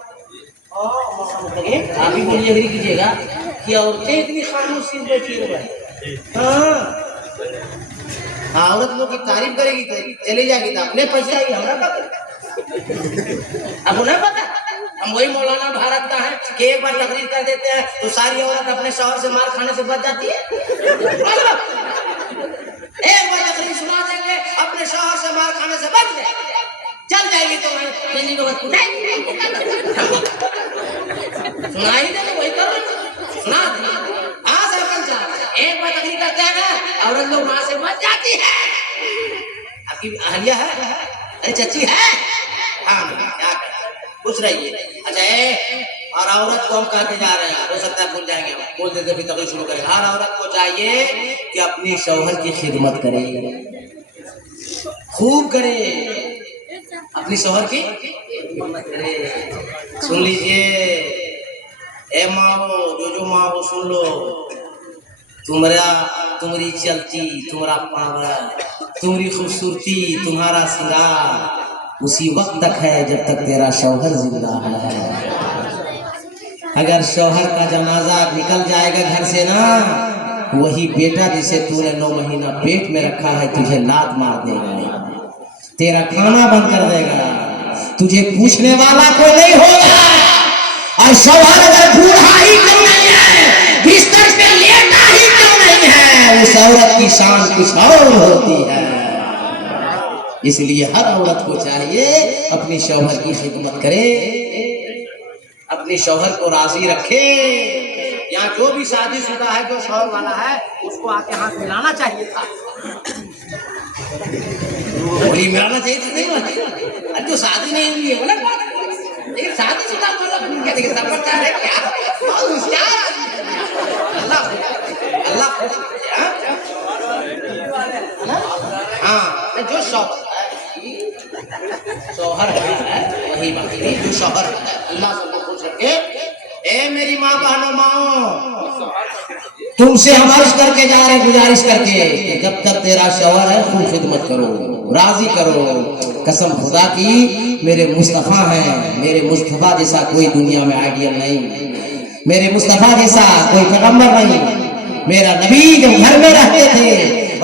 आप ही बोलिए, अग्री कीजिएगा कि औरतें इतनी खामोशी बैठी हो गई। हाँ, औरत लोग की तारीफ करेगी तो चली जाएगी, तो अपने पैसे आएगी, हमारा पता। अब उन्हें पता, हम वही मौलाना भारत का है कि एक बार तकरीर कर देते हैं तो सारी औरत अपने शौहर से मार खाने से बच जाती है। एक बार तकरीर सुना दे करने से बच ले, चल जाएगी तो हिंदी में सुनाई दे वही करो सुना दे। हाँ सरपंच साहब एक बात अग्री करते हैं ना, औरत लोग वहां से बच जाती है। आपकी अहलिया है? अरे चची है? हाँ क्या पूछ रही है? अच्छा और औरत को हम कहते जा रहे हैं, हो सकता है भूल जाएंगे, बोल देते फिर तभी शुरू करें। हर औरत को चाहिए कि अपनी शौहर की खिदमत करे, खूब करे, अपनी शौहर की खिदमत करे। सुन लीजिए ए माओ, जो माँ वो सुन लो, तुम्हारी चलती, तुम्हारा पावर, तुम्हारी खूबसूरती, तुम्हारा श्रृंगार उसी वक्त तक है जब तक तेरा शौहर जिंदा है। अगर शौहर का जनाजा निकल जाएगा घर से ना, वही बेटा जिसे तूने 9 महीना पेट में रखा है तुझे लात मार देगा, तेरा खाना बंद कर देगा, तुझे पूछने वाला कोई नहीं होगा। और शौहर अगर बूढ़ा ही क्यों नहीं है, बिस्तर पे लेटा ही क्यों नहीं है, उस औरत की शान कुछ और होती है। इसलिए हर औरत को चाहिए अपनी शौहर की खिदमत करे, अपनी शौहर को राजी रखे। यहाँ जो भी शादीशुदा है, जो शौहर वाला है, उसको आके हाथ मिलाना चाहिए था, बोली मिलाना चाहिए था, नहीं मिलाना चाहिए। अरे जो शादी नहीं हुई है बोला, लेकिन शादीशुदा बोला क्या, देखिए सब है क्या, बहुत होशियार अल्लाह हाँ जो शौहर है वही बाकी, जो शौहर है अल्लाह सबको खुश रखे। ए मेरी माँ बहनों माओ, तुमसे हम अर्ज करके जा रहे, गुजारिश करके, जब तक तेरा शौहर है खूब खिदमत करो, राजी करो। कसम खुदा की मेरे मुस्तफा हैं, मेरे मुस्तफा जैसा कोई दुनिया में आइडियल नहीं, मेरे मुस्तफा जैसा कोई पैगंबर नहीं। मेरा नबी जब घर में रहते थे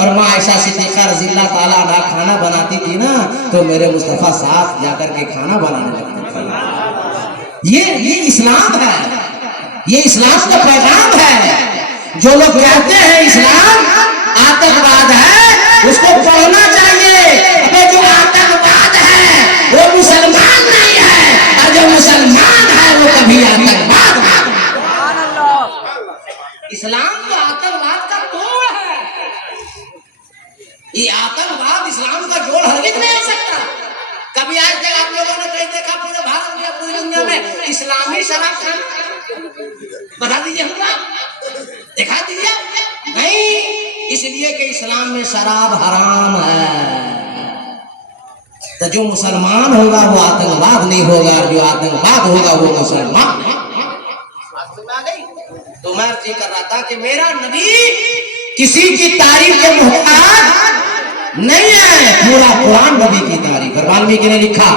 और माँ आयशा सिद्दीक़ा रज़ियल्लाहु ताला अन्हा खाना बनाती थी ना, तो मेरे मुस्तफा साथ जाकर के खाना बनाने लगते थे। ये इस्लाम है, ये इस्लाम का पैगाम है। जो लोग कहते हैं इस्लाम आतंकवाद है, उसको पढ़ना चाहिए। जो आतंकवाद है वो मुसलमान नहीं है, और जो मुसलमान है वो कभी आतंकवाद नहीं। इस्लाम तो आतंकवाद का तोड़ है, ये आतंकवाद इस्लाम का जोड़ हरगिज़ नहीं हो सकता। कभी आज तक आप लोगों ने कहीं देखा पूरे भारत में, पूरी दुनिया में इस्लामी शराब खाना? बता दीजिए हमको, दिखा दीजिए। नहीं, इसलिए कि इस्लाम में शराब हराम है। तो जो मुसलमान होगा वो आतंकवाद नहीं होगा, जो आतंकवाद होगा वो मुसलमान नहीं। तो मैं ये कर रहा था कि मेरा नबी किसी की तारीफ के मोहताज नहीं है, पूरा कुरान नबी की तारीफ। और वाल्मीकि ने लिखा,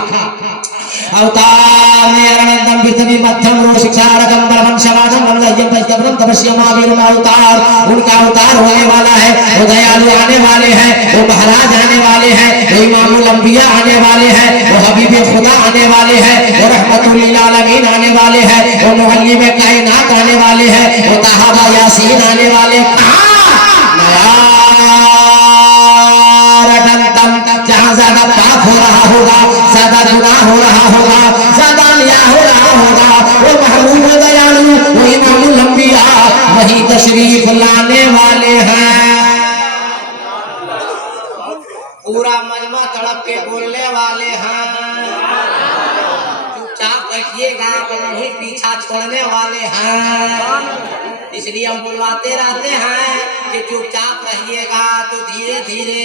अवतार मेरनंदम वितमी मध्यम रो शिक्षारकम बलवं शवाजम वंदयम तस्तब्रम तपस्यमा वीरमा अवतार। उनका अवतार होने वाला है, वो दयालु आने वाले हैं, वो महाराज आने वाले हैं, वो इमामुल अंबिया आने वाले हैं, वो हबीब खुदा आने वाले हैं, वो रहमतुल लिल आलमीन आने वाले हैं, वो मुअल्लिम कायनात आने वाले हैं, वो तहाबा यासीन आने वाले। जहाँ ज्यादा पाप हो रहा होगा, ज्यादा गुनाह हो रहा होगा, ज्यादा अन्याय हो रहा होगा, वो महबूब दयालु, वो इमामुल अंबिया वही तशरीफ लाने वाले हैं। पूरा मजमा तड़प के बोलने वाले हैं, चुपचाप बैठिएगा वही पीछा छोड़ने वाले हैं। इसलिए हम बुलवाते रहते हैं कि चुपचाप रहिएगा तो धीरे धीरे।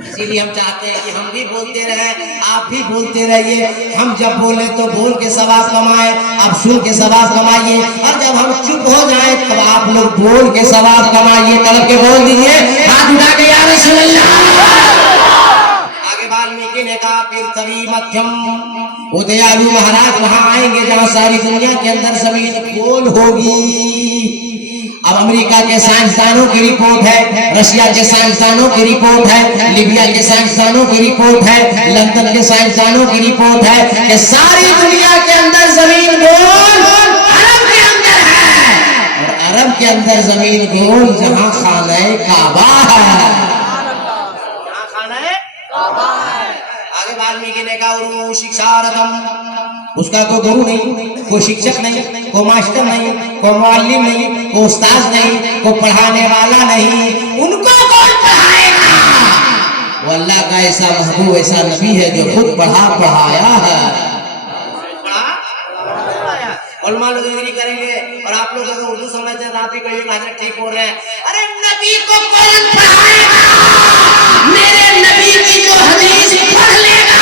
इसीलिए हम चाहते हैं कि हम भी बोलते रहें, आप भी बोलते रहिए। हम जब बोले तो बोल के सवाब कमाए, आप सुन के सवाब कमाइए, और जब हम चुप हो जाए तब आप लोग बोल के सवाब कमाइए। तड़प के बोल दीजिए, हाथ उठा के या रसूल अल्लाह। आगे वाल्मीकि ने कहा, फिर तभी मध्यम, वो दयालु महाराज वहां आएंगे जहां सारी दुनिया के अंदर जमीन गोल होगी। अब अमेरिका के साइंसदानों की रिपोर्ट है, रशिया के साइंसदानों की रिपोर्ट है, लीबिया के साइंसदानों की रिपोर्ट है, लंदन के साइंसदानों की रिपोर्ट है कि सारी दुनिया के अंदर जमीन गोल अरब के अंदर है, और अरब के अंदर जमीन गोल जहां खाना काबा है। जहां खाना लिखने का गुरु शिक्षारतम, उसका कोई गुरु नहीं, कोई शिक्षक नहीं, कोई मास्टर नहीं, कोई मुअल्लिम नहीं, कोई उस्ताद नहीं, कोई पढ़ाने वाला नहीं, उनको कौन पढ़ाएगा? वो अल्लाह का ऐसा महबूब, ऐसा नबी है जो खुद पढ़ा पढ़ाया है। उलमा लोग एग्री करेंगे और आप लोग अगर उर्दू समझते हैं आप भी कहिएगा हजरत ठीक बोल रहे हैं। अरे नबी को कौन पढ़ाएगा? मेरे नबी की जो हदीस पढ़ लेगा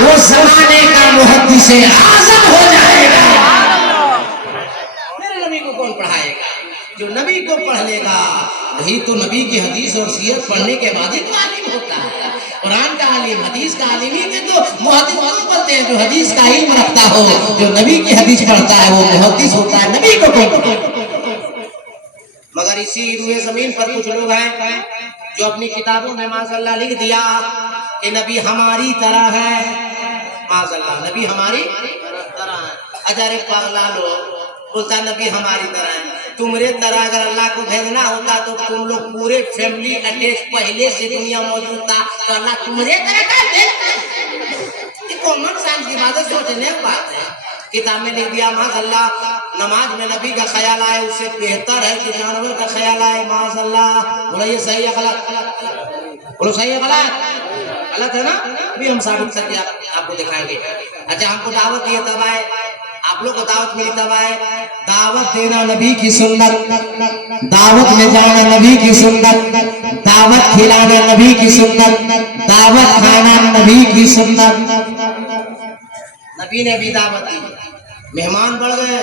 वो जमाने का मुहद्दिस आज़म हो जाएगा। मेरे नबी को कौन पढ़ाएगा? जो नबी को पढ़ लेगा वही तो नबी की हदीस और सीरत पढ़ने के बाद ही तो आलिम होता है। कुरान का आलिम, हदीस का आलिम ही के तो मुहद्दिस बोलते हैं। जो हदीस का इल्म रखता हो, जो नबी की हदीस पढ़ता है वो मुहद्दिस होता है। नबी को कौन? मगर इसी रुए जमीन पर कुछ लोग हैं जो अपनी किताबों में माशाअल्लाह लिख दिया कि नबी हमारी तरह है। माशाअल्लाह नबी हमारी तरह है। अरे पागला लोग बोलता नबी हमारी तरह है। तुम्हारे तरह अगर अल्लाह को भेजना होता तो तुम लोग पूरे फैमिली अटैच पहले से दुनिया मौजूद था तो अल्लाह तुम्हारे तरह का भेजता। ये कॉमन सेंस की बात है, सोचने की बात है। किताब में लिख दिया माशाअल्लाह नमाज में नबी का ख्याल आए उससे बेहतर है कि जानवर का ख्याल आए। माशाअल्लाह बोला ये सही है गलत? बोलो सही है गलत? गलत है ना? अभी हम साबित करके आपको दिखाएंगे। अच्छा हमको दावत दिए तब आए, आप लोग को दावत मिली तब आए। दावत देना नबी की सुन्नत, दावत में जाना नबी की सुन्नत, दावत खिलाना नबी की सुन्नत, दावत खाना नबी की सुन्नत। नबी ने भी दावत दी, मेहमान बढ़ गए।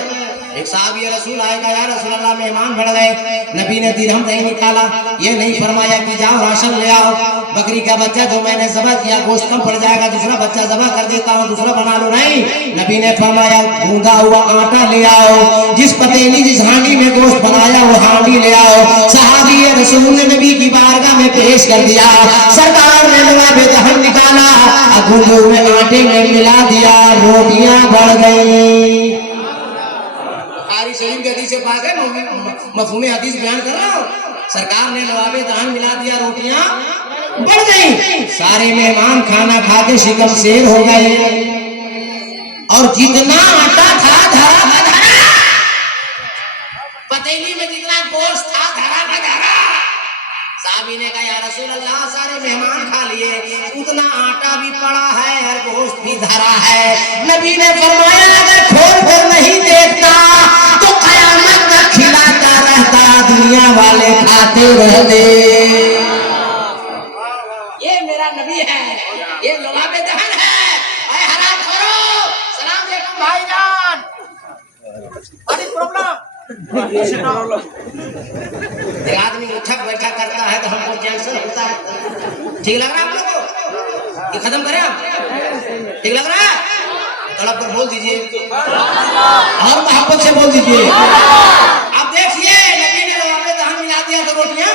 एक साहब ये रसूल आएगा या रसूल अल्लाह मेहमान बढ़ गए। नबी ने दिरहम नहीं निकाला, ये नहीं फरमाया कि जाओ राशन ले आओ, बकरी का बच्चा जो मैंने ज़बह किया गोश्त कम पड़ जाएगा दूसरा बच्चा ज़बह कर देता हूँ दूसरा बना लो। नहीं, नबी ने फरमाया गूंदा हुआ आटा ले आओ, जिस पतीली जिस हांडी में गोश्त बनाया वो हांडी ले आओ। सहाबी ये रसूल ने नबी की बारगाह में पेश कर दिया। सरकार ने लवाबे दहन निकाला, गूंदे हुए आटे में मिला दिया, रोटियां बढ़ गई। शरीफ के हदीस से पास है, मफहूमे हदीस बयान कर रहा हूँ। सरकार ने लवाबे दहन मिला दिया, रोटियां बढ़ गई। सारे मेहमान खाना खा के शिकम शेर हो गए और जितना आटा था धरा का धरा, पतीली में जितना गोश्त था धरा का धरा। साहबी ने कहा या रसूल अल्लाह सारे मेहमान खा लिए, उतना आटा भी पड़ा है और गोश्त भी धरा है। नबी ने फरमाया अगर खोल कर नहीं देखता तो कयामत तक खिलाता रहता, दुनिया वाले खाते रहते। ये मेरा नबी है, ये लवाबे दहन है। अरे हराम करो, सलाम अलैकुम भाईजान। प्रॉब्लम आदमी उठक बैठा करता है तो हमको टेंशन होता है। ठीक लग रहा है आप लोगों को? ये खत्म करें आप? ठीक लग रहा है? तड़प कर बोल दीजिए और मोहब्बत से बोल दीजिए। अब देखिए नबी ने लवाबे दहन मिला दिया तो रोटियां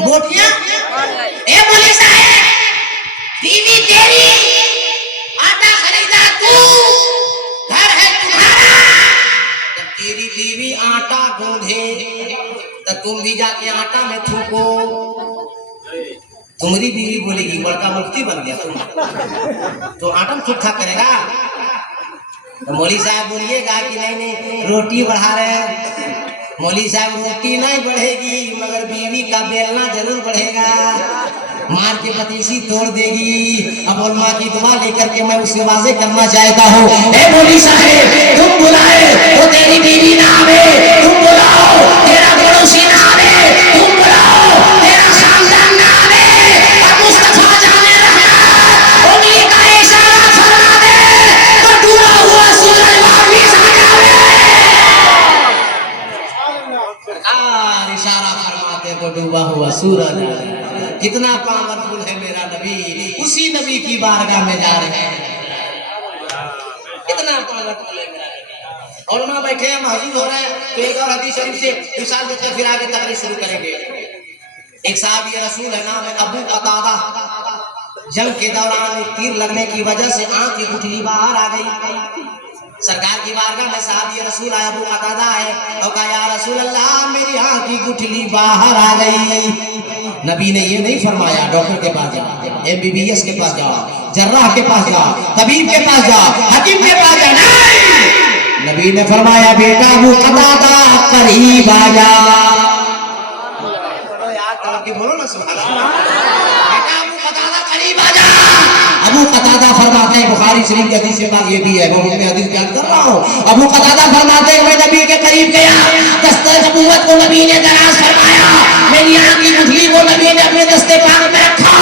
बोटियां। ए बोले साहब बीवी तेरी, आटा खरीदा तू, घर है तुम्हारा। जब तेरी बीवी आटा गूंधे तो तुम भी जाके आटा में थूको। तुम्हारी बीवी बोलेगी बड़का मुफ्ती बन गया तुम, तो आटा में थूक करेगा। तो मौली साहब बोलिएगा कि नहीं नहीं रोटी बढ़ा रहे हैं। मौली साहब रोटी नहीं बढ़ेगी मगर बीवी का बेलना जरूर बढ़ेगा, मार के पतीसी तोड़ देगी। अब उलमा की दुआ लेकर के मैं उससे वाजे करना चाहता हूँ। ए मौली साहब तुम बुलाए तो तेरी बीवी ना आवे, तुम बुलाओ तेरा पड़ोसी ना आवे, तुम बुलाओ तेरा खानदान ना आवे, और मुस्तफा जाने रहमत उंगली का इशारा फरमा दे तो डूबा हुआ सूरज वापस आ जावे। इशारा फरमाते तो डूबा हुआ सूरज। कितना पावरफुल है मेरा नबी, उसी नबी की बारगाह में जा रहे हैं। कितना पावरफुल है मेरा नबी। और मां बैठे हैं महजूद हो रहे हैं तो एक और हदीस शरीफ से मिसाल देकर फिर आगे तकरीर शुरू करेंगे। एक साहब ये रसूल है नाम है अबू कतादा। जंग के दौरान तीर लगने की वजह से आंख की गुठली बाहर आ गई। सरकार की बारगाह में साहब ये रसूल आया, अबू कतादा आए और कहा या रसूल अल्लाह मेरी आंख की गुठली बाहर आ गई। नबी ने ये नहीं फरमाया डॉक्टर के पास जाओ, MBBS के पास जाओ, जर्राह के पास जाओ, तबीब के पास जाओ, हकीम के पास जाओ। नहीं, नबी ने फरमाया बेटा अबू कतादा करीब आ जा। बोलो ना सुभान अल्लाह। बेटा अबू कतादा करीब आ जा। अबू कतादा फरमाते हैं, बुखारी शरीफ की हदीस में ये भी है, वो मैं हदीस बयान कर रहा हूँ। अबू कतादा फरमाते हैं मैं नबी के करीब गया, दस्ते नबूवत को नबी ने दराज फरमाया, मेरी आंख की गुठली को नबी ने अपने दस्ते पाक में रखा,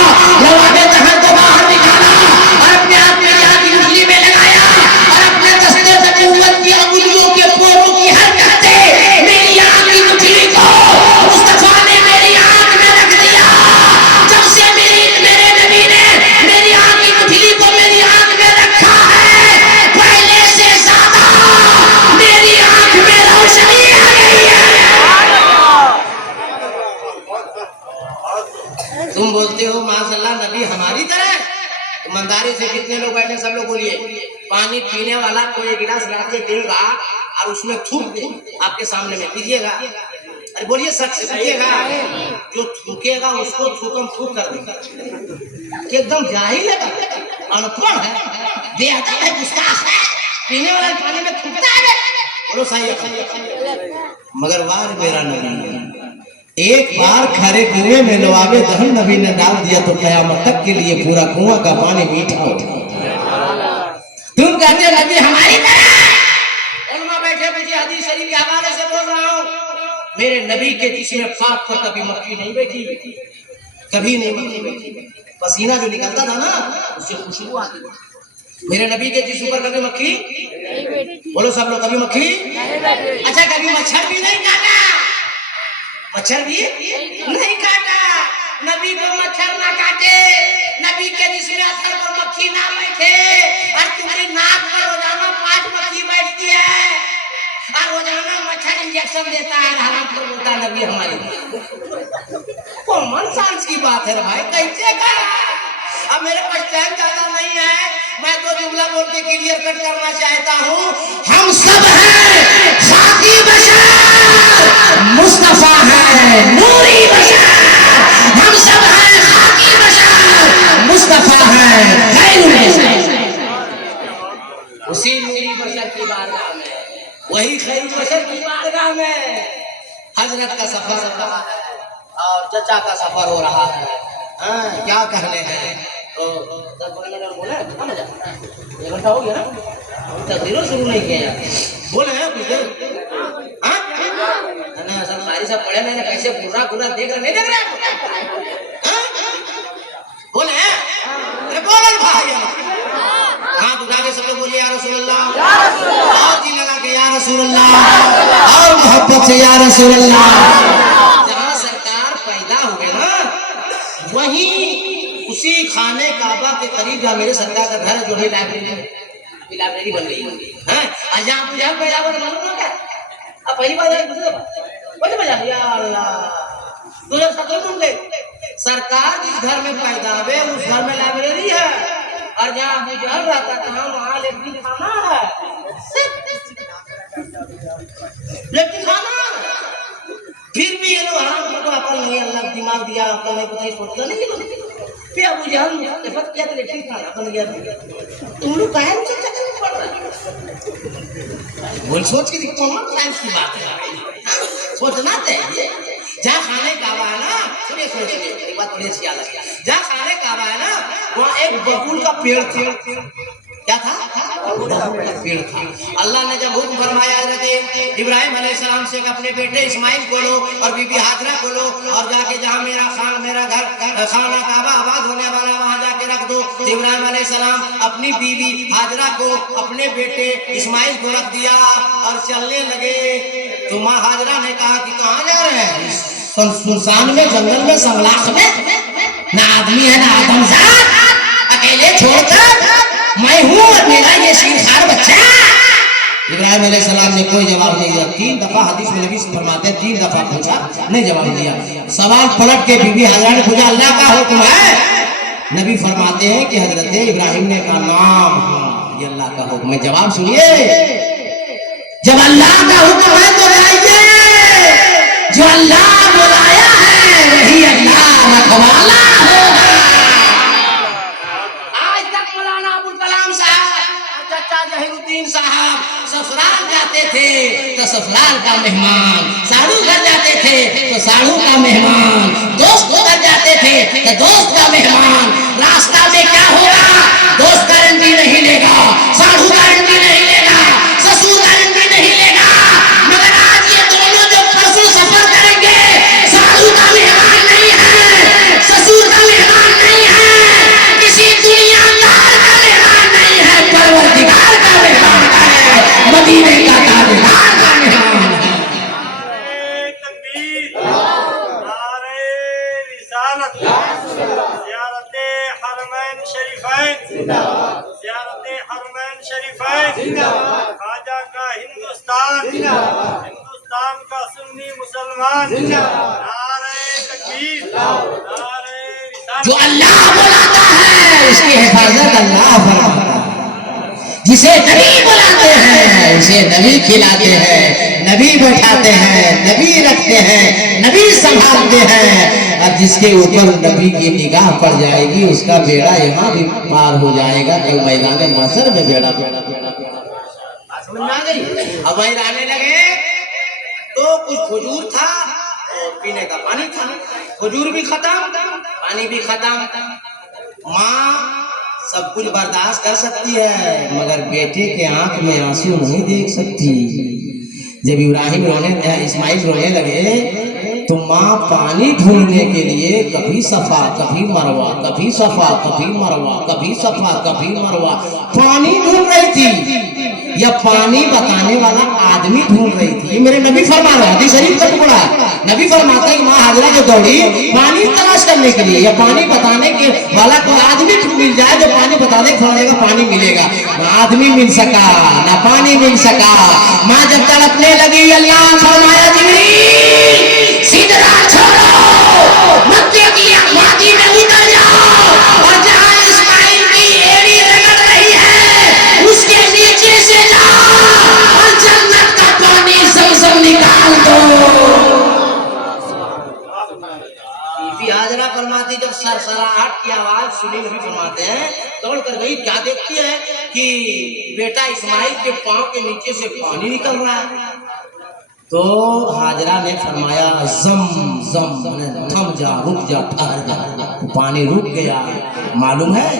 लवाबे दहन को बाहर निकाला और अपने आप मेरी आंख की गुठली में लगाया और अपने दस्ते नबूवत की अंगुलियों के पोरों की हरकत से मेरी आंख की गुठली को मुस्तफा ने मेरी आंख में रख दिया। जब से मेरे नबी ने मेरी आंख की गुठली को मेरी आंख में रखा है, पहले से ज्यादा मेरी आंख में रोशनी आ गई है। तुम बोलते हो माशाल्लाह नबी हमारी तरह, ईमानदारी से कितने लोग बैठे सब लोग बोलिए। पानी पीने वाला कोई गिलास लाके के देगा और उसमें थूक दे आपके सामने में, पीजिएगा? अरे बोलिए सच से पीजिएगा? जो थूकेगा उसको थूकम थूक कर देगा। एकदम जाहिल है, अनपढ़ है, बेअदब है, गुस्ताख है, पीने वाला पानी में थूकता है। बोलो सही है। मगर वार मेरा नबी एक बार खरे कुएं में नवाबे दहन नबी ने डाल दिया तो कयामत तक के लिए पूरा कुआं का पानी मीठा हो गया। तुम कहते नबी हमारी तरह। उलमा बैठे बैठे हदीस शरीफ के हवाले से बोल रहा हूँ, मेरे नबी के जिस्म पाक पर कभी मक्खी नहीं बैठी, कभी नहीं बैठी। पसीना जो निकलता था ना उससे खुशबू आती थी। मेरे नबी के जिस्म पर कभी मक्खी, बोलो सब लोग, कभी मक्खी। अच्छा कभी मच्छर भी नहीं काटा? मच्छर भी नहीं काटा। नबी को मच्छर ना काटे, नबी के जिस्म असर पर मक्खी ना बैठे, और तुम्हारी नाक पर रोजाना 5 मक्खी बैठती है और रोजाना मच्छर इंजेक्शन देता है, हराम कर बोलता है नबी हमारी। कॉमन सेंस की बात है भाई, कैसे का? अब मेरे पास टाइम ज्यादा नहीं है, मैं तो जुमला बोल के क्लियर कट करना चाहता हूँ। हम सब हैं खाकी बशर, मुस्तफा है नूरी बशर। हम सब हैं खाकी बशर, मुस्तफा है खैरुल बशर। उसी नूरी बशर की बारगाह में, वही खैरुल बशर की बारगाह में हजरत का सफर हो रहा है और चचा का सफर हो रहा है। हाँ, क्या कहने हैं तो 10-15 मिनट बोले, एक घंटा हो गया ना, तकरीर शुरू नहीं किया बोले हैं कुछ देर। हाँ ना, सब सारी सब पढ़े मैंने कैसे घुरा घुरा देख रहे, नहीं देख रहे? बोले अरे बोलो भाई, हाथ उठा के सब लोग बोलिए या रसूलल्लाह, और जी लगा के या रसूलल्लाह, और मोहब्बत से या रसूलल्लाह। जहाँ सरकार पैदा हुए ना वहीं उसी खाने काबा के करीब जहाँ मेरे सरकार का घर है, जो है लाइब्रेरी बन गई है। आज जहाँ पैदा हुआ मालूम क्या? अब पहली बार या अल्लाह 2017 में सरकार जिस घर में पैदा हुए उस घर में लाइब्रेरी है, और जहाँ अभी जल रहता था वहाँ लेकिन खाना है, लेकिन खाना। फिर भी ये लोग हराम को अकल नहीं, अल्लाह दिमाग दिया, अकल नहीं, पता ही सोचता नहीं। फिर अबू जहल मुखालिफत किया तो लेकिन खाना बन गया। तुम लोग काहे मुझे चक्कर में पड़ रहे? बोल सोच के कॉमन साइंस की बात है, सोचना चाहिए। जहाँ खाने काबा है ना, सुनिए एक बात बड़ी अच्छी याद है, जहाँ खाने काबा है ना वहाँ एक बबूल का पेड़ था। क्या था? बबूल का पेड़ था। अल्लाह ने जब हुक्म फरमाया हज़रत इब्राहिम अलैहिस्सलाम से अपने बेटे इस्माइल को लो और बीबी हाजरा को लो और जाके जहाँ मेरा घर खाना काबा आबाद होने वाला वहाँ जाके रख दो। तो इब्राहिम अलैहिस्सलाम अपनी बीवी हाजरा को अपने बेटे इस्माइल को रख दिया और चलने लगे। तो माँ हाजरा ने कहा कि कहाँ जा रहे हैं? सुनसान में, जंगल में, संगलाख में, ना आदमी है ना आदमजात, अकेले छोड़कर मैं हूँ और मेरा ये शीरखार बच्चा। इब्राहिम अलैहिस्सलाम ने कोई जवाब नहीं दिया। 3 दफा हदीस में नबी फरमाते हैं 3 दफा पूछा, नहीं जवाब दिया। सवाल पलट के बीबी हाजरा ने पूछा अल्लाह का हुक्म है? नबी फरमाते हैं कि हजरत इब्राहिम ने कहा नाम, ये अल्लाह का हुक्म है। जवाब सुनिए, जब अल्लाह का हुक्म है तो जाइए, जो अल्लाह बुलाया है वही अल्लाह ससुराल का मेहमान, साड़ू घर जाते थे तो साड़ू का मेहमान, दोस्त घर जाते थे तो दोस्त का मेहमान। रास्ता में क्या होगा दोस्त गारंटी नहीं लेगा, साड़ू गारंटी नहीं लेगा, ससुर गारंटी नहीं लेगा। मगर आज ये दोनों जो परसों सफर करेंगे, साड़ू का मेहमान नहीं है, ससुर का मेहमान नहीं है, किसी दुनियादार का मेहमान नहीं है, परवरदिगार का मेहमान है, मदीने का ताजदार का मेहमान है। नारे तकबीर, नारे रिसालत, ज़ियारते हरमैन शरीफैन, ज़ियारते हरमैन शरीफैन, ख्वाजा का हिंदुस्तान, हिंदुस्तान का सुन्नी मुसलमान। नारे तकबीर, नारे जो रिसालत। अल्लाह बुलाता है उसकी हिफाजत अल्लाह फरमाता है, जिसे नबी बुलाते हैं उसे नबी खिलाते हैं, नबी बैठाते हैं, नबी रखते हैं, नबी संभालते हैं। और जिसके ऊपर नबी की निगाह पड़ जाएगी उसका बेड़ा यहाँ भी पार हो जाएगा, कल मैदान महशर में बेड़ा समझ में आ गई। अब वही रहने लगे तो कुछ खजूर था और पीने का पानी था, खजूर भी खत्म, पानी भी खत्म। माँ सब कुछ बर्दाश्त कर सकती है मगर बेटे के आंख में आंसू नहीं देख सकती। जब इब्राहिम इस्माइल रोने लगे तो माँ पानी ढूंढने के लिए कभी सफा कभी मरवा, कभी सफा कभी मरवा, कभी सफा कभी मरवा पानी ढूंढ रही थी, या पानी बताने वाला आदमी ढूंढ रही थी। मेरे नबी फरमा रहे हदीस शरीफ का टुकड़ा, नबी फरमाते हैं कि माँ हाजरा जो दौड़ी पानी तलाश करने के लिए, या पानी बताने के वाला कोई आदमी मिल जाए जो पानी बताने फलाने का पानी मिलेगा। ना आदमी मिल सका ना पानी मिल सका। माँ जब तड़पने लगी अल्लाह फरमाया जिब्रील सिदरा छोड़ो, मक्के की वादी में उतर जाओ और जहाँ इस्माइल की एड़ी रगड़ रही है उसके नीचे से जाओ और जन्नत का पानी ज़मज़म निकाल दो। बीबी हाजरा फरमाती जब सरसराहट की आवाज सुनी, नबी फरमाते हैं दौड़ कर गई, क्या देखती है कि बेटा इस्माइल के पांव के नीचे से पानी निकल रहा है। तो हाजरा ने फरमाया जम जम, थम जा, रुक जा, ठहर जा। पानी रुक गया। मालूम है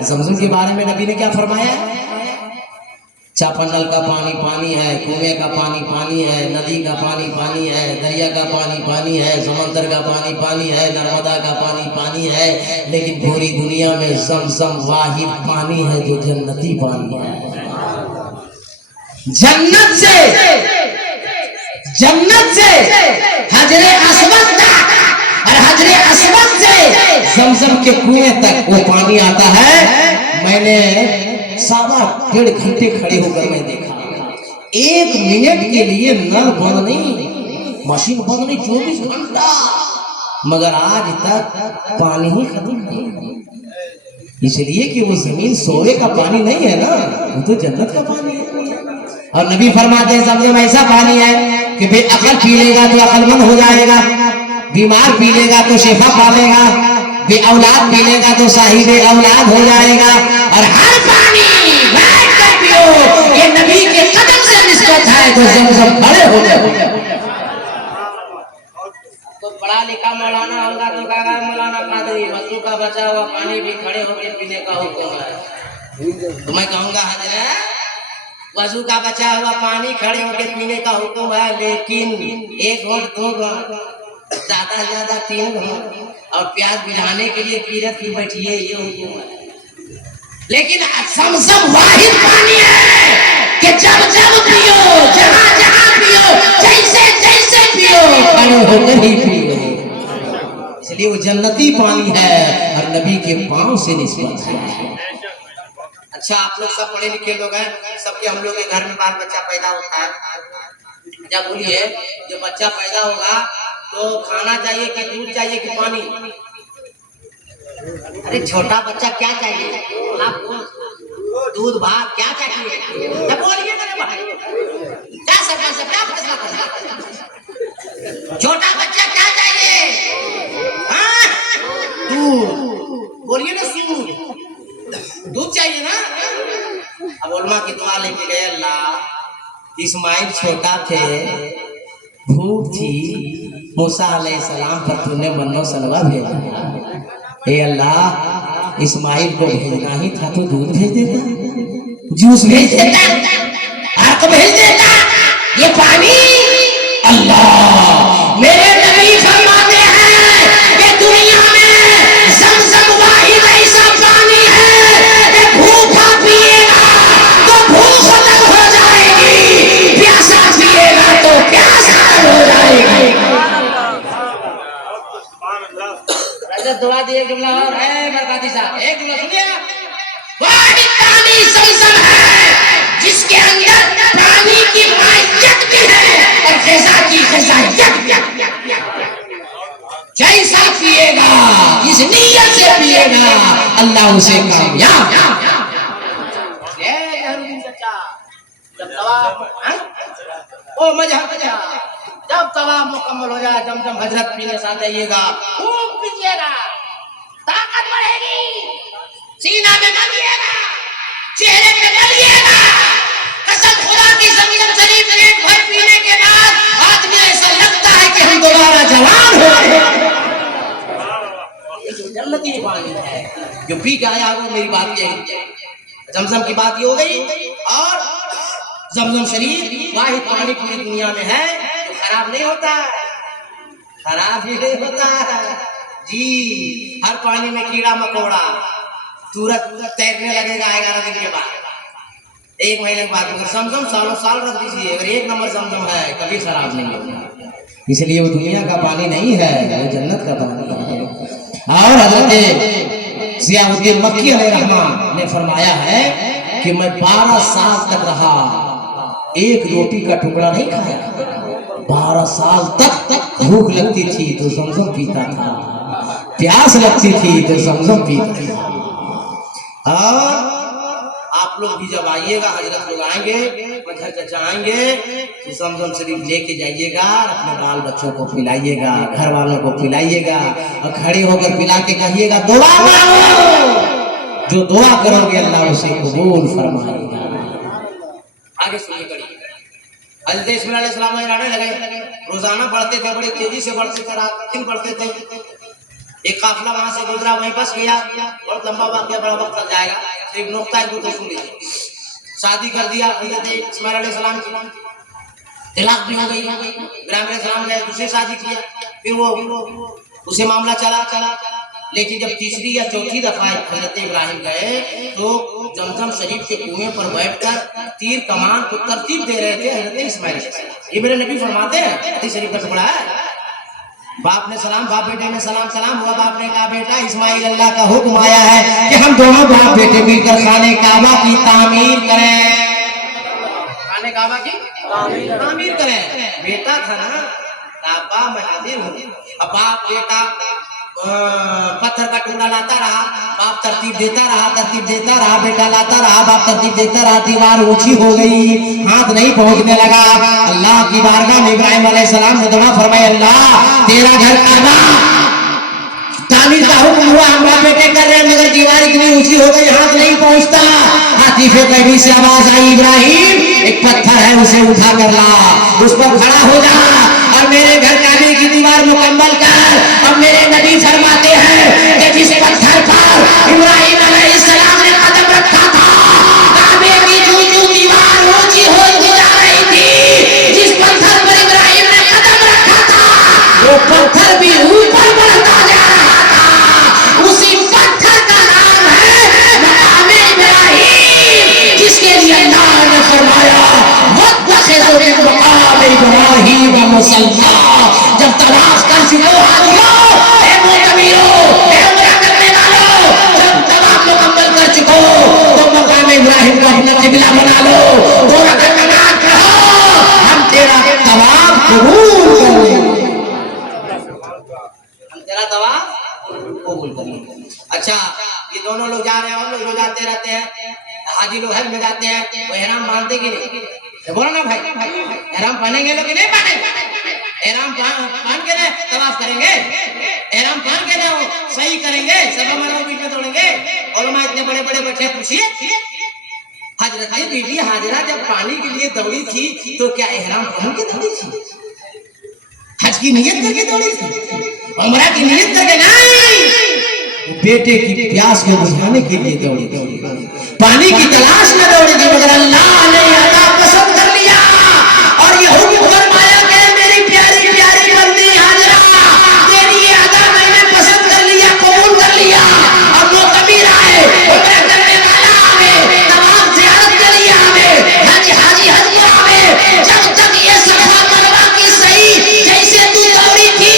जमजम के बारे में नबी ने क्या फरमाया? चापनल का पानी पानी है, कुएं का पानी पानी है, नदी का पानी पानी है, दरिया का पानी पानी है, समंदर का पानी पानी है, नर्मदा का पानी पानी है, लेकिन पूरी दुनिया में ज़मज़म वाहिद पानी है जो जन्नती पानी है। जन्नत से हजरे अस्वद तक और हजरे अस्वद से ज़मज़म के कुएं तक वो पानी आता है। मैंने 1.5 घंटे खड़े होकर मैं देखा, 1 मिनट के लिए नल बंद नहीं, मशीन बंद नहीं, 24 घंटा, मगर आज तक पानी ही खत्म नहीं। इसलिए कि वो जमीन सोए का पानी नहीं है ना, वो तो जन्नत का पानी है। और नबी फरमाते हैं ज़मज़म ऐसा पानी है कि बेअक्ल पी लेगा तो अक्लमंद हो जाएगा, बीमार पी लेगा तो शिफा पालेगा, बे औलाद पी लेगा तो साहिब औलाद हो जाएगा। और हर पानी बैठ कर पियो, ये नबी के कदम से निस्बत है तो ज़मज़म खड़े हो जाए। तो पढ़ा लिखा मौलाना होगा तो कहेगा मौलाना कादरी वजू का बचा हुआ पानी भी खड़े होकर पीने का हुक्म है। तो मैं कहूँगा हजरत वजू का बचा हुआ पानी खड़े होकर पीने का हुक्म है, लेकिन 1 घोट 2 घोट ज्यादा से ज्यादा 3 घोट और प्याज बिझाने के लिए कीरत की बैठिए, ये हुक्म है। लेकिन ज़मज़म वाहिद पानी है कि जब जब पियो, जहाँ जहाँ पियो, जैसे जैसे पियो, खड़े होकर ही पियो। इसलिए वो जन्नती पानी है और नबी के पांव से निस्बत है। अच्छा आप लोग सब पढ़े लिखे लोग हैं, सबके हम लोग के घर में बाल बच्चा पैदा होता है। जब बोलिए जो बच्चा पैदा होगा तो खाना चाहिए कि दूध चाहिए कि पानी? अरे छोटा बच्चा क्या चाहिए आपको? दूध भात क्या चाहिए? जब बोलिए मेरे भाई, क्या सरपंच साहब क्या फैसला कर? छोटा बच्चा क्या चाहिए? हाँ? दूध। बोलिए ना दूध चाहिए ना। अब उलमा की दुआ लेके गए, अल्लाह इस्माइल छोटा थे, भूख थी, मूसा अलैहिस्सलाम पर तूने मन्नो सलवा भेजा। हे अल्लाह, इस्माइल को भेजना ही था तो दूध भेज देता, जूस भेज देता, अर्क भेज देता, ये पानी। अल्लाह, मेरे नबी फरमाते हैं कि दुनिया में ज़मज़म वाहिद ऐसा पानी है कि भूखा पिएगा तो भूख खत्म हो जाएगी, प्यासा पिएगा तो प्यास खत्म हो जाएगी। दुआ दिए जुमला और है बरकाती साहब, एक जुमला सुनिए। वाहिद पानी ज़मज़म है जिसके अंदर पानी की मायत भी है और ग़िज़ा की ग़िज़ायत भी। जैसा पिएगा, जिस नीयत से पिएगा, अल्लाह उसे कामयाब। जब तवाफ, ओ मजहब, जब तवाफ मुकम्मल हो जाए, जमजम हजरत पीने साथ जाइएगा, खूब पीजिएगा, ताकत बढ़ेगी, सीना में मलिएगा, चेहरे पे मलिएगा। कसम खुदा की, ज़मज़म शरीफ एक भर पीने के बाद आदमी ऐसा लगता है कि हम दोबारा जवान हो गए। ये जो जन्नती पानी है जो पी के आया वो, मेरी बात यही, ज़मज़म की बात ये हो गई। और ज़मज़म शरीफ वाहिद पानी पूरी दुनिया में है जो खराब नहीं होता है, खराब ही नहीं होता है जी। हर पानी में कीड़ा मकोड़ा तुरंत तैरने लगेगा 11 दिन के बाद, 1 महीने के बाद। मगर ज़मज़म सालों साल रख दीजिए, अगर 1 नंबर ज़मज़म है कभी खराब नहीं होगा। इसलिए वो दुनिया का पानी नहीं है, वो जन्नत का पानी है। और हज़रत ज़ियाउद्दीन मक्की अलैहिर्रहमान ने फरमाया है कि मैं 12 साल तक रहा, एक रोटी का टुकड़ा नहीं खाया। 12 साल तक भूख लगती थी तो ज़मज़म पीता था, प्यास लगती थी तो ज़मज़म पीता था। और आप लोग भी जब आइएगा, हजरत लोग आएंगे, मजहर चचा आएंगे, तो ज़मज़म शरीफ लेके जाइएगा, अपने बाल बच्चों को पिलाइएगा, घर वालों को पिलाइएगा, और खड़े होकर पिला के कहिएगा दुआ मांगो, जो दुआ करोगे अल्लाह उसे कबूल फरमाएगा। आगे सुनिए कड़ी। हज़रत इस्माइल अलैहिस्सलाम रहने लगे, रोजाना बढ़ते थे, बड़ी तेजी से बढ़ते थे, रात दिन बढ़ते थे। एक काफिला वहां से गुजरा, वहीं बस गया, बहुत लंबा वाक़या, बड़ा वक्त लग जाएगा। तो एक नुक्ता है तो सुन लीजिए। शादी कर दिया हज़रत इस्माइल अलैहिस्सलाम की, तलाक भी हो गई। इब्राहिम अलैहिस्सलाम ने दूसरी शादी किया, फिर वो उसे मामला चला। लेकिन जब तीसरी या चौथी दफा हज़रत इब्राहिम गए तो ज़मज़म शरीफ के कुएं पर बैठकर तीर कमान को तरतीब दे रहे थे हज़रत इस्माइल। ये मेरे नबी फरमाते हैं, हदीस शरीफ का टुकड़ा है। बाप ने सलाम, बाप बेटे ने सलाम, सलाम हुआ। बाप ने कहा बेटा इस्माइल, अल्लाह का हुक्म आया है कि हम दोनों बाप बेटे मिलकर खाने काबा की तामीर करें, खाने काबा की तामीर करें। बेटा था ना, काबा मैं हाजिर हूँ। अब बाप बेटा पत्थर का टुकड़ा लाता रहा, बाप तरतीब देता रहा, बेटा लाता रहा, बाप तरतीब देता रहा। दीवार ऊंची हो गई, हाथ नहीं पहुंचने लगा। अल्लाह की बारगाह में इब्राहिम अलैहिस्सलाम ने दुआ फरमाई, अल्लाह तेरा घर काबा तामीर का हुक्म हुआ, हम बाप बेटे कर रहे हैं, मगर दीवार इतनी ऊंची हो गई, हाथ नहीं पहुंचता। हाथीफे कभी से आवाज आई, इब्राहिम एक पत्थर है उसे उठा कर ला, उस पर खड़ा हो जा और मेरे घर काबे की दीवार मुकम्मल कर। और मेरे नबी फरमाते हैं कि जिस पत्थर पर इब्राहिम अलैहिस्सलाम ने कदम रखा था, काबे की जो दीवार ऊंची होती जा रही थी, जिस पत्थर पर इब्राहिम ने कदम रखा था वो पत्थर भी ऊपर बढ़ता जा रहा था। उसी पत्थर का नाम है मकाम इब्राहिम, जिसके लिए अल्लाह ने फरमाया वत्तखिज़ू मिन मकाम इब्राहिम मुसल्ला। जब तवाफ कर चुके हो हाजियों, ए मोतमीरों, ए उम्रा करने वालों, जब तवाफ मुकम्मल कर चुके हो तो मकाम इब्राहिम को अपना किबला बना लो, 2 रकात नमाज पढ़ो, हम तेरा तवाफ कबूल कर लेंगे, हम तेरा तवाफ कबूल कर लेंगे। अच्छा, ये दोनों लोग जा रहे हैं, और लोग जो जाते रहते हैं, हाजी लोग हज में जाते हैं, वो एहराम बांधते कि नहीं? बोलो ना भाई, एहराम पहनेंगे लोग कि नहीं पहनेंगे? एहराम पहन के ना तवाफ करेंगे, एहराम पहन के ना सही करेंगे, सब हमारे बीच में दौड़ेंगे। उलमा इतने बड़े बड़े बैठे, पूछिए हजरत बीबी हाजिरा जब पानी के लिए दौड़ी थी तो क्या एहराम पहन के दौड़ी थी? हज की नियत करके दौड़ी थी, उम्रा की नियत करके नहीं। वो बेटे की प्यास को बुझाने के लिए दौड़ी, पानी की तलाश में दौड़ी थी, मगर अल्लाह ने अदा पसंद कर लिया और ये हुक्म फरमाया कि मेरी प्यारी प्यारी बंदी हाजिरा, तेरी ये अदा मैंने पसंद कर लिया, कबूल कर लिया। अब वो कबीर आए, उम्रा करने वाला आवे, तमाम ज़ियारत के लिए आवे, हाजी हाजी हज को आवे, जब तक ये सफा मरवा की सही जैसे तू दौड़ी थी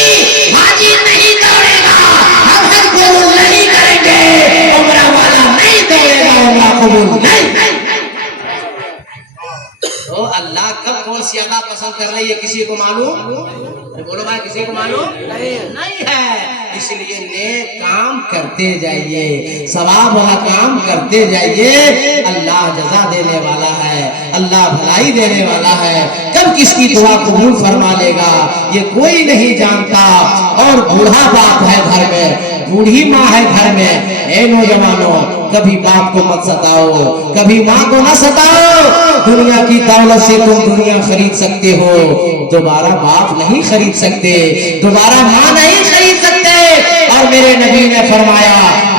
हाजी नहीं दौड़ेगा, हम हज कबूल नहीं करेंगे, उम्रा वाला नहीं दौड़ेगा, उम्रा कबूल नहीं। तो अल्लाह कब कौन सी अदा पसंद कर रही है किसी को मालूम? बोलो भाई, किसी को मालूम नहीं है। इसलिए नेक काम करते जाइए, सवाब वाला काम करते जाइए। अल्लाह जज़ा देने वाला है, अल्लाह भलाई देने वाला है। कब किसकी दुआ कबूल फरमा लेगा ये कोई नहीं जानता। और बूढ़ा बाप है घर में, बूढ़ी माँ है घर में। ए नौजवानों, कभी बाप को मत सताओ, कभी माँ को ना सताओ। दुनिया की दौलत से तुम दुनिया खरीद सकते हो, दोबारा बाप नहीं खरीद सकते, दोबारा माँ नहीं खरीद सकते। और मेरे नबी ने फरमाया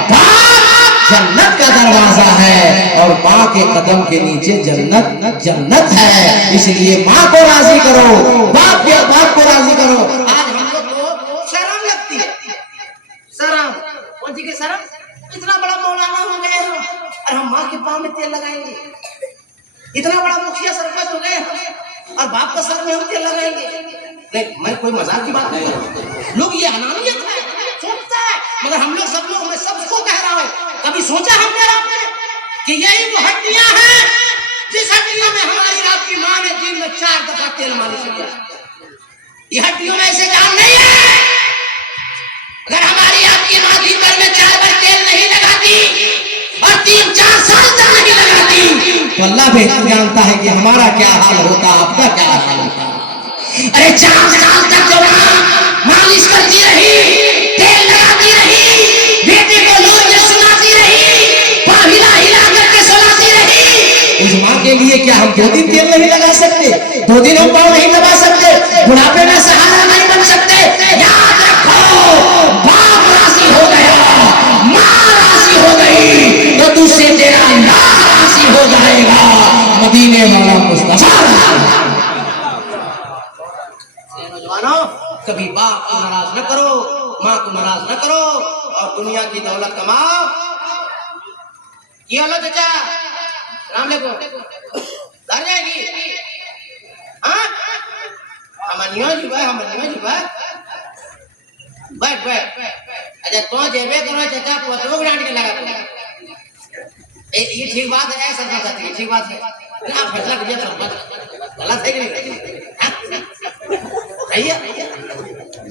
बाप जन्नत का दरवाजा है और माँ के कदम के नीचे जन्नत जन्नत है। इसलिए माँ को राजी करो, बाप को राजी करो। आज हम लोग को शर्म लगती है, शर्म कौन सी की शर्म? इतना बड़ा मौलाना हो गए हम और हम माँ के पाँव में तेल लगाएंगे, इतना बड़ा मुखिया सरपंच हो गए हम और बाप का सर में हम तेल लगाएंगे। नहीं, मैं कोई मजाक की बात नहीं कर रहा, लोग ये अनानियत है सोचता है, मगर हम लोग सब लोग, मैं सबको कह रहा हूँ, कभी सोचा हमने कि यही वो हड्डियां हैं जिस हड्डियों में हमारी आपकी माँ ने दिन में 4 दफा तेल मालिश किया? ये हड्डियों में ऐसे जान नहीं है। अगर हमारी आपकी माँ दिन भर में 4 बार तेल नहीं लगाती और 3-4 साल तक नहीं लगाती तो अल्लाह बेहतर जानता है कि हमारा क्या हाल होता, आपका क्या हाल होता। अरे 4 साल तक जो मालिश करती रही, तेल लगाती रही, बेटे को लोग सुनाती रही, पाँव हिला हिला करके सुनाती रही, उस माँ के लिए क्या हम 2 दिन तेल नहीं लगा सकते? 2 दिन हम पाँव नहीं दबा सकते? बुढ़ापे में सहारा नहीं बन सकते? याद रखो, बाप राशि हो गया, माँ राशि हो गई तो तुझसे तेरा अल्लाह राशि हो जाएगा, मदीने वाला मुस्तफा। कभी बाप को नाराज न करो, माँ को नाराज न करो और दुनिया की दौलत कमाओ। ये लो चाचा, राम लेको डर जाएगी। हाँ, हमनियो जी भाई बैठ अच्छा तो जेबे करो चाचा, पोतरो ग्रांड के लगा ये ठीक बात है, सरपंच साथी ये ठीक बात है। आप फैसला कीजिए सरपंच, गलत है कि नहीं? भैया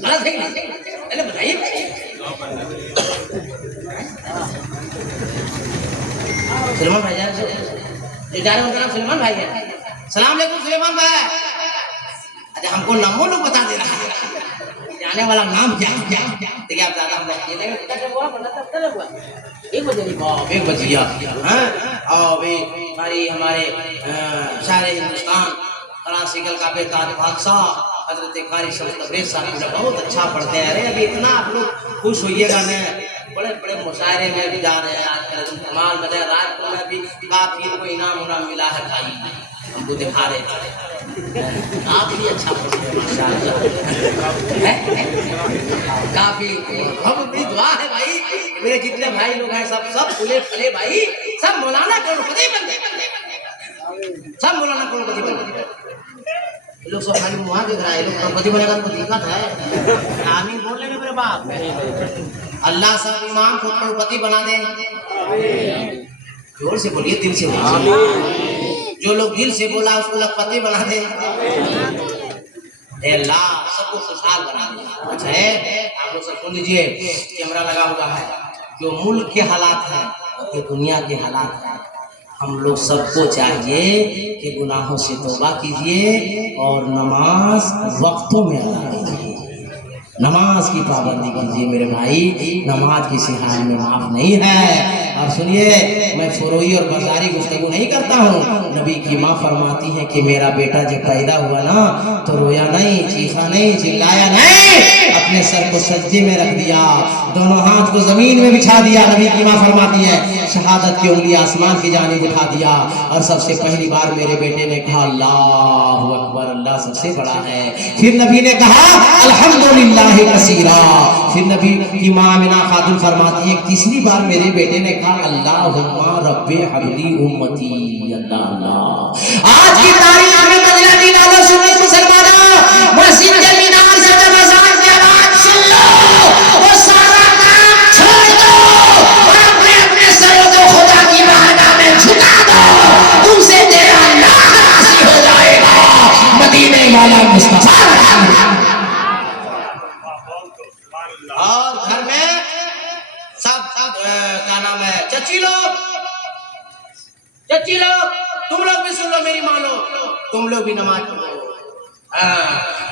गलत है कि नहीं? पहले बताइए। सलमान भाई रिटायर उनका नाम सलमान भाई है। सलाम अलैकुम सलमान भाई। अच्छा हमको नमो लोग बता दे रहा है जाने वाला नाम क्या देखिए आप ज्यादा हम 1 बजे हमारे सारे हिंदुस्तान क्लासिकल का बेताज बादशाह हजरत कारी शमस साहब बहुत अच्छा पढ़ते हैं। अरे अभी इतना आप लोग खुश होइएगा ना, बड़े बड़े मुशायरे में भी जा रहे हैं आजकल, कमाल मजा। राजपुर में भी काफी को इनाम मिला है भाई, हमको दिखा रहे थे काफी अच्छा पढ़ते हैं माशाअल्लाह, काफी। हम अपनी दुआ है भाई, मेरे जितने भाई लोग हैं सब खुले फले भाई, सब मौलाना करोड़पति बन गए, सब मौलाना करोड़पति बन गए। लोग सब खाली मुँह दिख रहा है, लोग करोड़पति बनेगा तो दिक्कत है। आमीन बोल लेंगे मेरे बाप। अल्लाह सब इमाम को करोड़पति बना दे। जोर से बोलिए, दिल से बोलिए। जो लोग दिल से बोला उसको लखपति बना दे। अल्लाह सबको खुशहाल बना दे। अच्छा है, आप लोग सब सुन लीजिए, कैमरा लगा हुआ है। जो मुल्क के हालात है, ये दुनिया के हालात है, हम लोग सबको चाहिए कि गुनाहों से तौबा कीजिए और नमाज वक्तों में अदा कीजिए। नमाज की पाबंदी कीजिए मेरे भाई, नमाज किसी हाल में माफ नहीं है। और सुनिए, मैं फरोई और बाजारी गुफ्तगू नहीं करता हूँ। नबी की माँ फरमाती है कि मेरा बेटा जब पैदा हुआ ना तो रोया नहीं, चीखा नहीं, चिल्लाया नहीं, अपने सर को सज्जे में रख दिया, दोनों हाथ को जमीन में बिछा दिया। नबी की माँ फरमाती है शहादत की उंगली आसमान की जानिब उठा दिया और सबसे पहली बार मेरे बेटे ने कहा अल्लाहु अकबर, अल्लाह सबसे बड़ा है। फिर नबी ने कहा अल्हम्दुलिल्लाह कसीरा। फिर नबी की माँ आमिना खातून फरमाती है तीसरी बार मेरे बेटे ने कहा अल्लाहुम्मा रब्बे हबली उम्मती। अल्लाह अल्लाह। आज की तारीख में मदीना दी वालों सुन्नी मुसलमानों, मस्जिद के मीनार से जब अज़ान की आवाज सुन लो वो सारा काम छोड़ दो और अपने अपने सरों को खुदा की बारगाह में झुका दो, तुमसे तेरा अल्लाह राज़ी हो जाएगा। मदीने वाला मुस्तफा। और घर में सब क्या नाम है, चची लोग तुम लोग भी सुन लो, मेरी माँ लोग, तुम लोग भी नमाज पढ़ो। हाँ,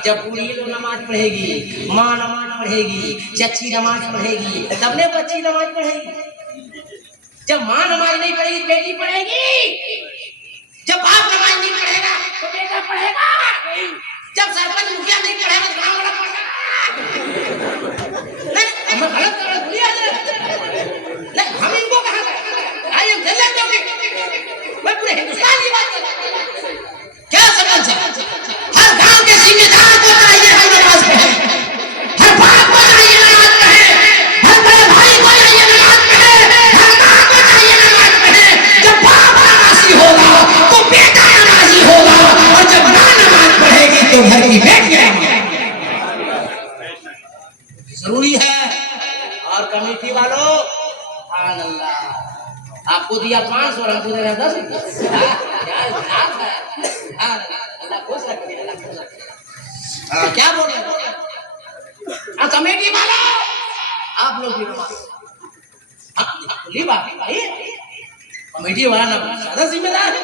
जब पूरी लोग नमाज पढ़ेगी, माँ नमाज पढ़ेगी, चची नमाज पढ़ेगी, तब ने बच्ची नमाज पढ़ेगी। जब माँ नमाज नहीं पढ़ेगी बेटी पढ़ेगी, जब बाप नमाज नहीं पढ़ेगा तो बेटा पढ़ेगा, जब सरपंच मुखिया नहीं पढ़ेगा तो गाँव वाला पढ़ेगा। नहीं, मैं गलत कर रहा हूँ, नहीं, हम इनको कहाँ गए, आई एम मैं पूरे हिंदुस्तान की बात कर रहा हूँ। क्या सरपंच है, हर गांव के जिम्मेदार को चाहिए हम नमाज पढ़े, हर बाप को चाहिए नमाज पढ़े, हर बड़े भाई को चाहिए नमाज पढ़े, हर माँ को चाहिए नमाज पढ़े। जब बाप नमाजी होगा तो बेटा नमाजी होगा, और जब माँ नमाज पढ़ेगी तो घर की बेटियां जरूरी है। और कमेटी वालों, सुभान अल्लाह, आपको दिया 500 और हमको दे रहे 10। क्या बोल रहे हैं कमेटी वाला, आप लोग भी भाई, कमेटी वाला ना ज्यादा जिम्मेदार है।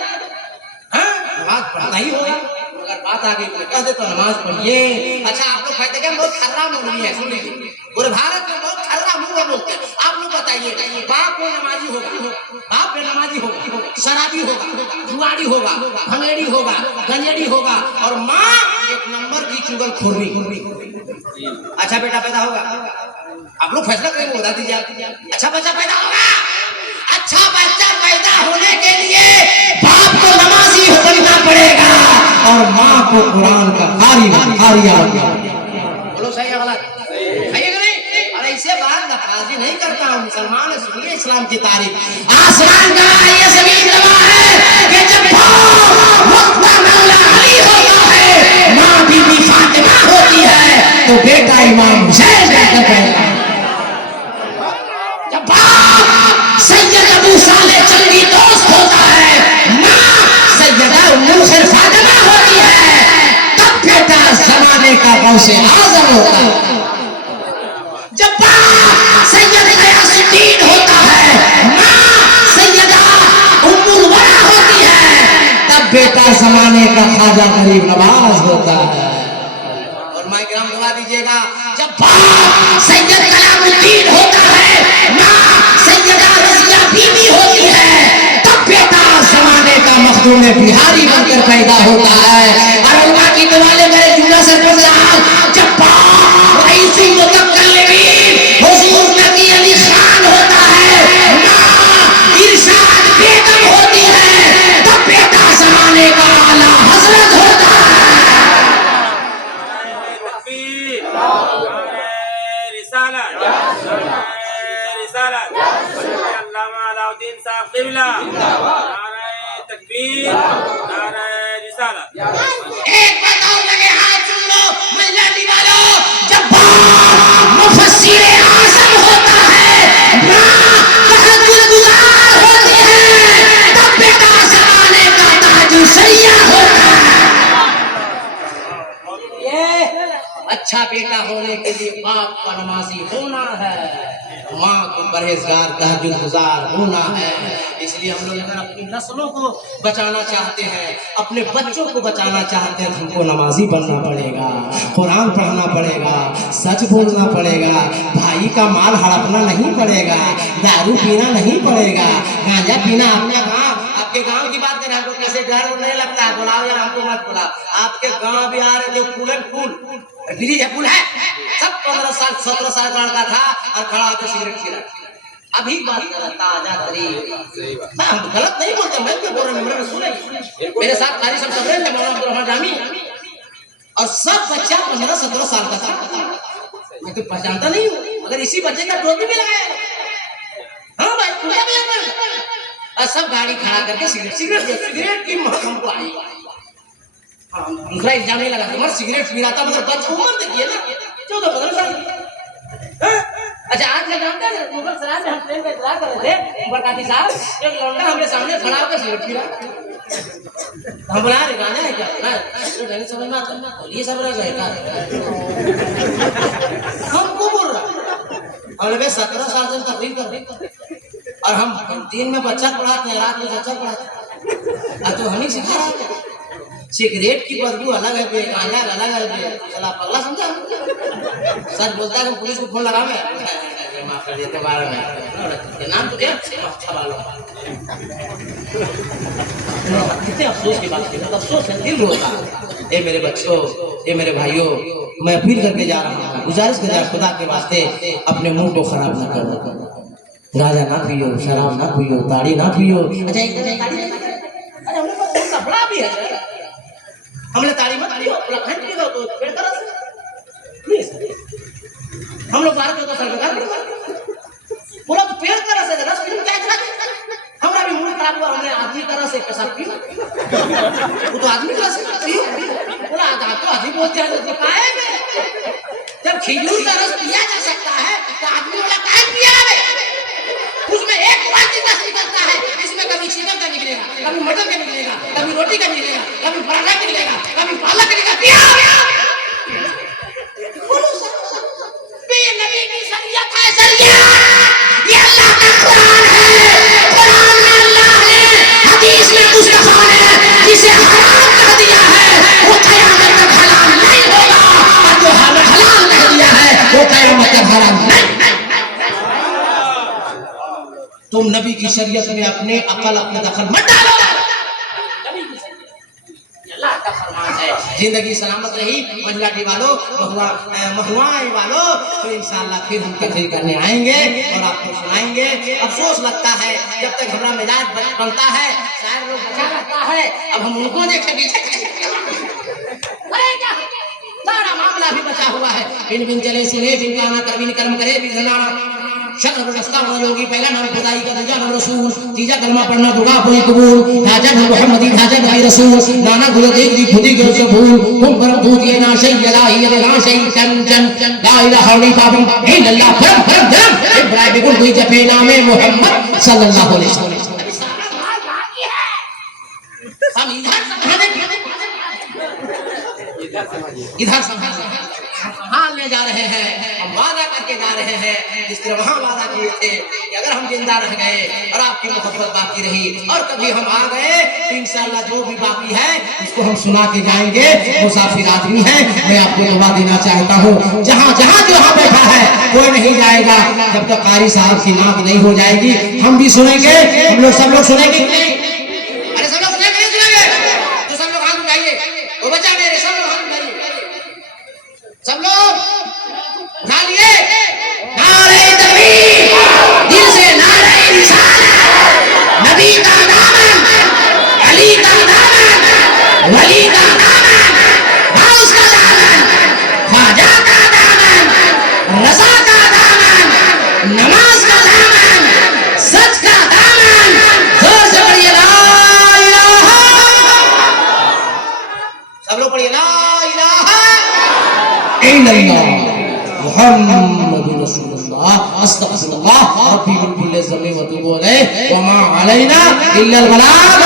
हाँ, नमाज पढ़ना ही होगा, अगर बात आ गई तो कह दे तो नमाज पढ़िए। अच्छा, आप लोग कहते हैं बहुत खर्रा मौलवी है, सुन लीजिए, पूरे भारत में बहुत खर्रा मुंह में बोलते हैं। आप लोग बताइए, बाप को नमाजी होगा, बाप पे नमाजी होगा, शराबी होगा, जुआरी होगा, भंगेड़ी होगा, गंजेड़ी होगा, और माँ एक नंबर की चुगलखोरी। अच्छा बेटा पैदा होगा, आप लोग फैसला करेंगे, बता दीजिए। अच्छा बच्चा पैदा होगा, अच्छा बच्चा पैदा होने के लिए बाप को नमाजी बनना पड़ेगा और माँ को कुरान का कारिया। बोलो सही है गलत? सही है कि नहीं? और ऐसे बात नफाजी नहीं करता हूँ, मुसलमान सुनिए इस्लाम की तारीफ। आसमान का ये जमीन गवाह है कि जब मौला अली होता है, माँ बीबी फातिमा होती है, तो बेटा इमाम हुसैन रहकर पैदा। जब बाप सैयद अबू सालेह चंगी दोस्त होता है, माँ सैयदा उम्मुल खैर फातिमा होती है, तब बेटा जमाने का गौसे आजम होता है। जब बाप सैयद गयासुद्दीन होता है, माँ सैयदा उम्मुल वरा होती है, तब बेटा जमाने का ख्वाजा गरीब नवाज होता है। और माइक्राम दबा दीजिएगा, जब बाप सैयद कलामुद्दीन होता है, माँ सैयदा रज़िया बीबी होती है, तब बेटा जमाने का मखदूम बिहारी बनकर पैदा होता है। और उलमा की दुआले मेरे जुमला सरपंच साहब, जब बाप रईसुल मुतकल्लिमीन हुजूर नबी अली खान होता है, माँ इरशाद बेगम होती है, तब बेटा जमाने का आला हजरत होता है। अलाउद्दीन साहब क़िबला, नारे तकबीर, नारे रिसालत। एक बताओ लगे हाथ सुन लो मजलिस वालों, जब बाप मुफस्सिर आज़म होता है, माँ तहज्जुद होती है, तब बेटा ज़माने का ताजुल सैया होता है। ये अच्छा बेटा होने के लिए बाप का नमाजी होना है। माँ को परहेजगार तहज्जुद गुजार होना है। इसलिए हम लोग अगर अपनी नस्लों को बचाना चाहते हैं, अपने बच्चों को बचाना चाहते हैं, तो हमको नमाजी बनना पड़ेगा, कुरान पढ़ना पड़ेगा, सच बोलना पड़ेगा, भाई का माल हड़पना नहीं पड़ेगा, दारू पीना नहीं पड़ेगा, गांजा पीना अपने आपके गांव की बात करें, हमको कैसे डर नहीं लगता है, बुलाओ यार हमको मत बुलाओ। आपके गांव भी आ रहे जो फूल ब्रिज है, पुल है, सब 15 साल 17 साल का लड़का था और खड़ा होकर सिगरेट पी रहा। अभी बात कर रहा ताजा तरीन, मैं गलत नहीं बोलता, मैं क्यों बोल रहा हूँ, मेरे सुने मेरे साथ कारी सब सब रहे थे, मौलाना अब्दुल रहमान जामी, और सब बच्चा 15-17 साल का था। मैं तो पहचानता नहीं हूँ, मगर इसी बच्चे का टोपी भी लगाया। हाँ भाई पूजा भी और सब गाड़ी खड़ा करके सिगरेट की महक हमको आई। दूसरा इल्जाम नहीं लगा, तुम्हारा सिगरेट पी रहा था, मगर बच्चा उम्र देखिए ना 14-15 साल की। अच्छा आज का जानते हैं मुगल सराय में हम ट्रेन का इंतजार कर रहे थे, बरकाती साहब एक लौंडा हमारे सामने खड़ा होकर सिगरेट पी रहा। हम बोला रे गाना है क्या, तो नहीं समझ में आता, ये सब रह गए हमको बोल रहा। हमने भाई 17 साल से तकलीफ कर रही और हम दिन में बच्चा पढ़ाते हैं, रात में बच्चा पढ़ाते हैं, तो हम ही सिखा रहे हैं। सिगरेट की बदबू अलग है, गांजा अलग है, चला पगला समझा। सच बोलता है, पुलिस को फोन लगा मैं माफ कर देते बारे में नाम तो क्या अच्छा वालों। कितने अफसोस की बात है, अफसोस है, दिल रोता है। ए मेरे बच्चों, ए मेरे भाइयों, मैं अपील करके जा रहा हूँ, गुजारिश कर रहा खुदा के वास्ते अपने मुंह को खराब ना करो, गांजा ना पियो, शराब ना पियो, ताड़ी ना पियो। अच्छा एक ताड़ी, अरे हमने पास कपड़ा भी है, हमने ताड़ी मत पियो, खंड पियो तो पेड़ तरह से हम लोग 12-14 साल का बोला तो पेड़ तरह से रस पी क्या था, हमारा भी मूड खराब हुआ, हमने आदमी तरह से पेशाब पियो, वो तो आदमी तरह से पियो, बोला तो आदमी बोलते हैं तो काहे में जब खिजूर का रस पिया जा सकता है तो आदमी वाला काहे पिया है, उसमें एक बात निकलता है, इसमें कभी चिकन का निकलेगा, कभी मटन का निकलेगा, कभी रोटी का निकलेगा, कभी पराठा निकलेगा, कभी पालक निकलेगा, पिया ये नबी की शरीयत है, शरीयत ये अल्लाह का कुरान है, कुरान में अल्लाह ने, हदीस में मुस्तफा ने जिसे हराम कह दिया है वो क़यामत तक हलाल नहीं होगा, और जो हलाल कह दिया है वो क़यामत तक हराम नहीं। तुम नबी की शरीयत में अपने अकल अपने दखल मत डालो, अल्लाह का फरमान है। जिंदगी सलामत रही मंजलाटी वालों, महुआए वालों, तो इंशाअल्लाह फिर हम तकरीर करने आएंगे और आपको सुनाएंगे। अफसोस लगता है जब तक हमारा मिजाज बनता है, शायर लोग बचा रहता है, अब हम उनको देखे पीछे सारा मामला भी बचा हुआ है। बिन बिन चले सुने, बिन गाना कर, बिन कर्म करे, बिन जनाना शक्ल रस्ता वाला योगी, पहला नाम खुदाई का, दूसरा नाम रसूल, तीसरा कलमा पढ़ना दुआ कोई कबूल, ढांचा नाम मोहम्मदी, ढांचा नबी रसूल, नाना गुरु देख दी खुदी के से भूल, तुम परम दूत ये ना शै यला ही ये ना शै चन चन ला इलाहा इल्लल्लाह परम परम धर्म इब्राहिम बिगुल कोई जपे नामे मोहम्मद सल्लल्लाहु अलैहि वसल्लम। हम इधर संभाल ले जा रहे हैं, हम वादा करके जा रहे हैं, जिस तरह वहाँ वादा किए थे कि अगर हम जिंदा रह गए और आपकी मोहब्बत बाकी रही और कभी हम आ गए तो इंशाअल्लाह जो भी बाकी है उसको हम सुना के जाएंगे। मुसाफिर आदमी है, मैं आपको दुआ देना चाहता हूँ, जहाँ जहाँ जो यहाँ बैठा है कोई नहीं जाएगा जब तक कारी साहब की नाक नहीं हो जाएगी। हम भी सुनेंगे, हम लोग सब लोग सुनेंगे, अरे सब लोग सुनेंगे, तो सब लोग हाथ उठाइए, वो बच्चा मेरे सब लोग हाथ उठाइए, सब लोग उठा लिए, नारे तकबीर, दिल से नारे रिसालत, नबी का दामन, अली का दामन, वली का दामन, गौस का दामन, ख्वाजा का दामन, रज़ा का दामन, नमाज का दामन, सच का दामन, जोर से पढ़िए ला इलाहा, सब लोग पढ़िए ला इलाहा इल्लल्लाह मुहम्मदुर रसूलुल्लाह अस्तगफिरुल्लाह रब्बी मिन कुल्ली ज़ंबि व तूबु अलैहि व मा अलैना इल्लल बलाग।